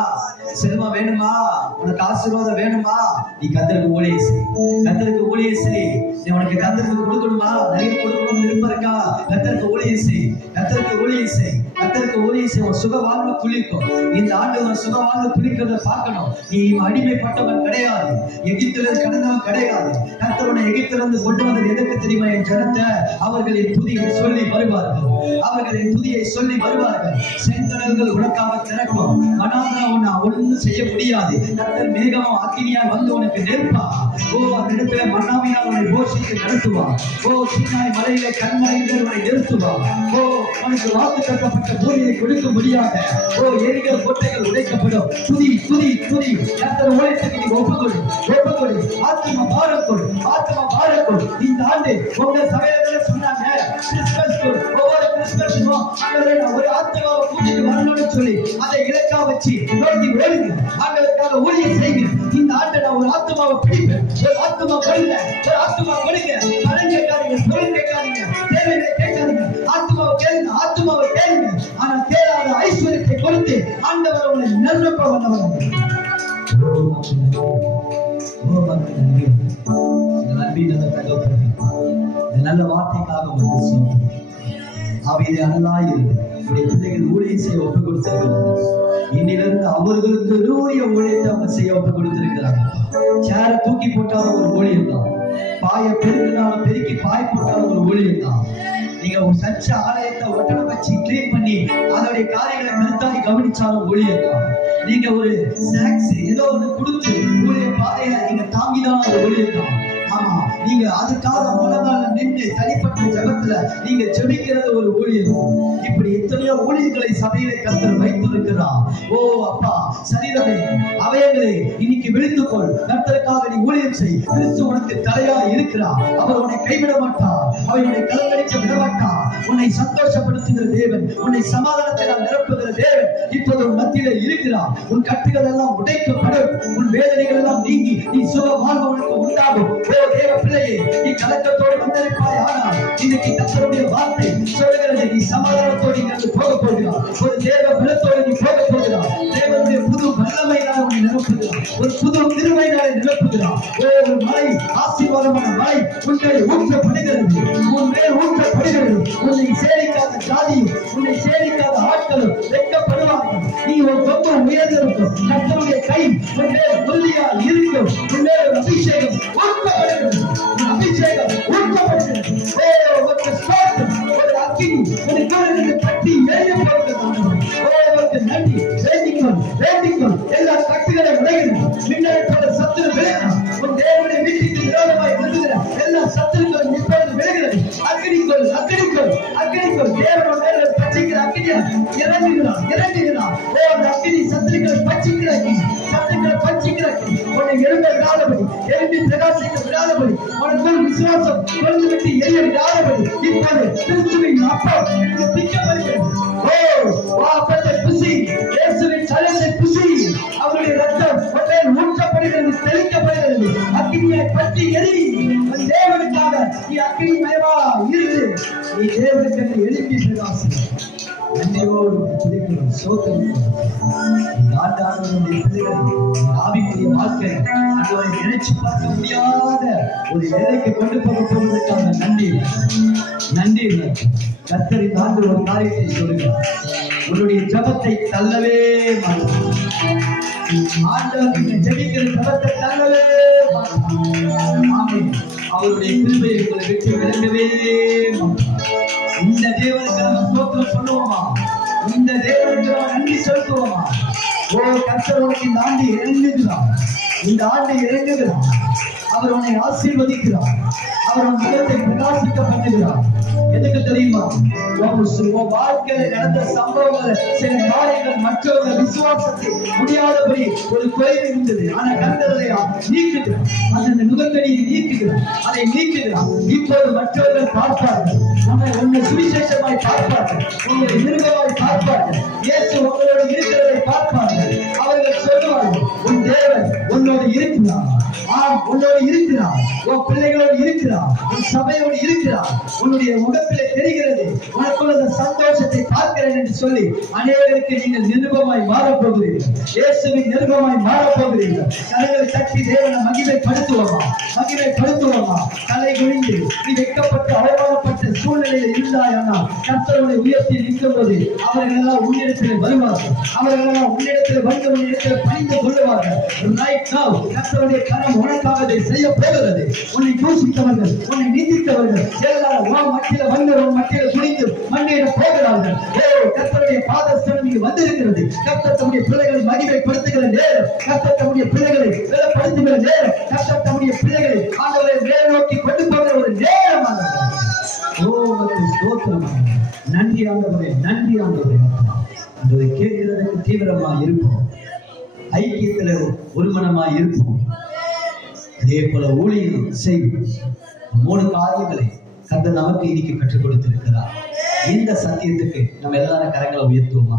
செல்வம் வேணுமா? உனக்கு ஆசீர்வாதம் வேணுமா? நீ கர்த்தருக்கு ஊழியம் செய். கர்த்தருக்கு ஊழியம் செய். நீ உனக்கு கர்த்தருக்கு கொடுக்கணுமா? நிறைய கொடுக்கணும் விருப்பம் இருக்கா? கர்த்தருக்கு ஊழியம் செய். கர்த்தருக்கு ஊழியம் செய். கர்த்தருக்கு ஊழியம் செய். உன் சுக வாழ்வு துளிக்கும். இந்த ஆண்டு உன் சுக வாழ்வு துளிக்கிறத பார்க்கணும். நீ அடிமைப்பட்டவன் கிடையாது. எகிப்திலிருந்து கடந்தவன் கிடையாது. கர்த்தருடைய எகிப்திலிருந்து கொண்டு வந்தது எதற்கு தெரியுமா? என் ஜனத்தை அவர்களின் துதியை சொல்லி வருவார்கள். அவர்களின் துதியை சொல்லி வருவார்கள். செங்கடல்கள் உனக்காக திறக்கும். மனாந்தரம் உன்னை ஒன்றும் செய்ய முடியாது. கர்த்தர் மேகமும் அக்கினியா வந்து உனக்கு நிற்பா. ஓ அந்த இடத்துல மன்னாவினால் உன்னை போஷித்து நடத்துவார். ஓ சீனாய் மலையிலே கண்மலையில் உன்னை நிறுத்துவார். ஓ உனக்கு வாக்கு கட்டப்பட்ட பூமியை கொடுக்க முடியாத ஓ எரிகிற கோட்டைகள் உடைக்கப்படும். துதி துதி துதி. கர்த்தர் ஊழியத்துக்கு நீ ஒப்புக்கொடு. ஒப்புக்கொடு. ஆத்மா பாரக்கொடு. ஆத்மா பாரக்கொடு. இந்த ஆண்டு உங்க சபையில சொன்னாங்க கிறிஸ்மஸ் ஒவ்வொரு கிறிஸ்மஸும் ஒரு ஆத்மாவை கூட்டிட்டு வரணும்னு சொல்லி அதை இலக்கா வச்சு நோக்கி ஓடுங்க. ஆண்டவருக்காக ஊழியம் செய்யுங்க. இந்த ஆண்டு நான் ஒரு ஆத்மாவை பிடிப்பேன். ஒரு ஆத்மா கொடுங்க. ஒரு ஆத்மா கொடுங்க. பணம் கேட்காதீங்க, பொருள் கேட்காதீங்க, தேவையை கேட்காதீங்க. ஆத்மாவை கேளுங்க. ஆத்மாவை கேளுங்க. ஆனா கேளாத ஐஸ்வர்யத்தை கொடுத்து ஆண்டவர் உங்களை நிரப்ப வந்தவர். நல்ல வார்த்தைக்காக உங்களுக்கு சொல்றேன். அவையிலே அனலாயிருந்து உடைய பிள்ளைகள் ஊழியம் செய்ய ஒப்பு கொடுத்திருக்கிறார்கள். இன்னிலிருந்து அவர்களுக்கு உரிய ஊழியத்தை அவங்க செய்ய ஒப்பு கொடுத்திருக்கிறாங்க. சேர தூக்கி போட்டாலும் ஒரு ஊழியம் தான். பாய பெருக்கினாலும் பெருக்கி பாய் போட்டாலும் ஒரு ஊழியம் தான். நீங்க ஒரு சர்ச்ச ஆலயத்தை ஒட்டணம் வச்சு கிளீன் பண்ணி அதோடைய காரியங்களை நிறுத்தாடி கவனிச்சாலும் ஊழியம் தான். நீங்க ஒரு ஸ்நாக்ஸ் ஏதோ ஒண்ணு கொடுத்து ஊழிய பாதையில நீங்க தாங்கினாலும் ஒரு ஊழியம் தான். ஆமா, நீங்க அதுக்காக முழங்கால நின்று தனிப்பட்ட ஜெபத்துல நீங்க ஜெபிக்கிறது ஒரு ஊழியம். இப்படி எத்தனையோ ஊழியர்களை சபையிலே கர்த்தர் வைத்திருக்கிறார். ஓ அப்பா, சரீரமே அவயங்களே இன்னைக்கு விழித்துக்கொள். கர்த்தருக்காக நீ ஊழியம் செய். கிறிஸ்து உனக்கு தலையா இருக்கிறார். அவர் உன்னை கைவிட மாட்டார். அவர் உன்னை கலங்கடிக்க விட மாட்டார். உன்னை சந்தோஷப்படுத்துகிற தேவன், உன்னை சமாதானத்தினால் நிரப்புகிற தேவன் இப்போது உன் மத்தியிலே இருக்கிறார். உன் கட்டுகள் எல்லாம் உடைக்கப்படும். உன் வேதனைகள் எல்லாம் நீங்கி நீ சுக வாழ்வு உனக்கு உண்டாகும். தேவ பிள்ளையே, நீ கலக்கத்தோடு வந்திருப்பாய். ஆனால் இன்னைக்கு கர்த்தருடைய வார்த்தை சொல்லுகிறது, நீ சமாதானத்தோடு இங்கிருந்து போக போகிறார். ஒரு தேவ பலத்தோடு நீ போக போகிறார். தேவனுடைய புது வல்லமையினால் உன்னை நிரப்புகிறார். ஒரு புது திருமையினாலே நிரப்புகிறார். ஒரு மழை, ஆசீர்வாதமான மழை உன்னை ஊற்றப்படுகிறது. உன் மேல் ஊற்றப்படுகிறது. உன்னை சேரிக்காத ஜாதியும் உன்னை சேரிக்காத ஆட்களும் வெட்கப்படுவார்கள். நீ ஒரு ரொம்ப உயர்ந்திருக்கும். கர்த்தருடைய கை உன் மேல் உறுதியா இருக்கும். உன் மேல் ஒரு அபிஷேகம் அபிஷேகம் ஊற்றப்படுகிறது. ஒரு அக்கினி ஒரு கட்டி எரியப்படுகிறது. நன்றி. வேண்டிக்கொள், வேண்டிக்கொள். எல்லா கட்டுகளை விளையணும். மின்னல் சத்துரு விளையணும். உன் தேவனுடைய வீட்டுக்கு விரோதமாய் வருகிற எல்லா சத்துருக்களும் இப்பொழுது விளைகிறது. அக்கினிக்கொள், அக்கினிக்கொள், அக்கினிக்கொள். தேவனுடைய மேல பச்சிக்கிற அக்கினியா இறங்குகிறான், இறங்குகிறான். அந்த அக்கினி சத்துருக்களை பச்சிக்கிற அக்கினி, சத்துருக்களை பச்சிக்கிற அக்கினி. உன்னை எழுந்த விடாதபடி, எழுப்பி பிரகாசிக்க விடாதபடி, உனக்கு விசுவாசம் கொண்டு விட்டு எரிய விடாதபடி இப்போது இப்பொழுது கிறிஸ்துவின் அப்பம் இங்கு பிக்கப்படுகிறது. அப்பத்தை புசி, இயேசுவின் சரீரத்தை புசி. அவருடைய ரத்தம் ஊற்றப்படுகிறது, தெளிக்கப்படுகிறது. அக்கினியை பற்றி எரி. தேவனுக்காக நீ அக்கினிமயமா இரு. நீ தேவனுக்கு எழுப்பி பிரகாசி. நன்றியோடு பிள்ளைகளும் சோதனையும் ஆண்டாளுடைய பிள்ளைகளை ஆவிக்குரிய வாழ்க்கை அவரை நினைச்சு பார்க்க முடியாத ஒரு நிலைக்கு கொண்டு போவதற்கான நன்றி நன்றி. கர்த்தர் இந்த ஆண்டு ஒரு காரியத்தை சொல்லுகிறார், உன்னுடைய ஜபத்தை தள்ளவே மாட்டார். ஆண்டவர் ஜெபிக்கிற ஜபத்தை தள்ளவே மாட்டார். ஆமென். அவருடைய கிருபையை உங்களை விட்டு விலகவே மாட்டார். இந்த தேவனுக்கு நம்ம ஸ்தோத்திரம் சொல்லுவோமா? இந்த தேவனுக்கு நாம் நன்றி செலுத்துவோமா? கர்த்தர் உனக்கு இந்த ஆண்டு இறங்குகிறார், இந்த ஆண்டு இறங்குகிறார். அவர் உன்னை ஆசீர்வதிக்கிறார், அவர் உன் முகத்தை பிரகாசிக்க பண்ணுகிறார். எதுக்கு தெரியுமா? வாழ்க்கையில நடந்த சம்பவங்கள், சில காரியங்கள் மற்றவர்கள் விசுவாசத்தை முடியாதபடி ஒரு குறைவு இருந்தது. ஆனா கர்த்தரை நீக்குகிறார், அந்த நுகத்தடியை நீக்குகிறார், அதை நீக்குகிறார். இப்போது மற்றவர்கள் பார்ப்பார்கள், உன்னை சுவிசேஷமாய் பார்ப்பார்கள், உங்களை மிருகமாய் பார்ப்பார்கள், இயேசு உங்களோடு இருக்கிறதை பார்ப்பார்கள். அவர்கள் சொல்லுவார்கள், உன் தேவன் உன்னோடு இருக்கிறார், உன்னோடு இருக்கிறார், உன் பிள்ளைகளோடு இருக்கிறார், உன் சபையோடு இருக்கிறார், உன்னுடைய முகத்திலே தெரிகிறது, உனக்குள்ள சந்தோஷத்தை பார்க்கிறேன் என்று சொல்லி அநேகருக்கு நீங்கள் நிருபமாய் மாறப்போகிறீர்கள். இயேசுவின் நிருபமாய் மாறப்போகிறீர்கள். கரங்களை தட்டி தேவனை மகிமைப்படுத்துவோமா? மகிமைப்படுத்துவோமா? தலை குனிந்து நீ வெட்கப்பட்டு அவமானப்பட்ட சூழ்நிலையில் இருந்தாயானால் கர்த்தரை உயர்த்தி நிற்கும் போது அவர்கள் எல்லாம் உன்னிடத்தில் வருவார்கள். அவர்கள் எல்லாம் உன்னிடத்தில் வந்து உன்னிடத்தில் பணிந்து கொள்ளுவார்கள். கர்த்தருடைய கரம் உனக்காக செய்ய போகிறது. உன்னை தூசித்தவர்கள், உன்னை நீதித்தவர்கள் எல்லாரும் மத்தியில வந்து மத்தியில குனிந்து மண்ணிட போகிறார்கள். கர்த்தருடைய பாதஸ்தலம் இங்கு வந்திருக்கிறது. கர்த்தர் தம்முடைய பிள்ளைகளை மகிமைப்படுத்துகிற நேரம், கர்த்தர் தம்முடைய பிள்ளைகளை பலப்படுத்துகிற நேரம், கர்த்தர் தம்முடைய பிள்ளைகளை ஆண்டவரை மேல் நோக்கி கொண்டு போகிற ஒரு நேரம். நன்றி ஆண்டவரே, நன்றி ஆண்டவரே. அதை கேட்கிறதுக்கு தீவிரமா இருப்போம், ஐக்கியத்துல ஒரு மனமா இருப்போம். அதே போல ஊழியம் செய்வோம். 3 காரியங்களை கர்த்தர் நமக்கு இன்னைக்கு கற்றுக் கொடுத்திருக்கிறார். இந்த சத்தியத்துக்கு நம்ம எல்லாரும் கரங்களை உயர்த்துவோமா?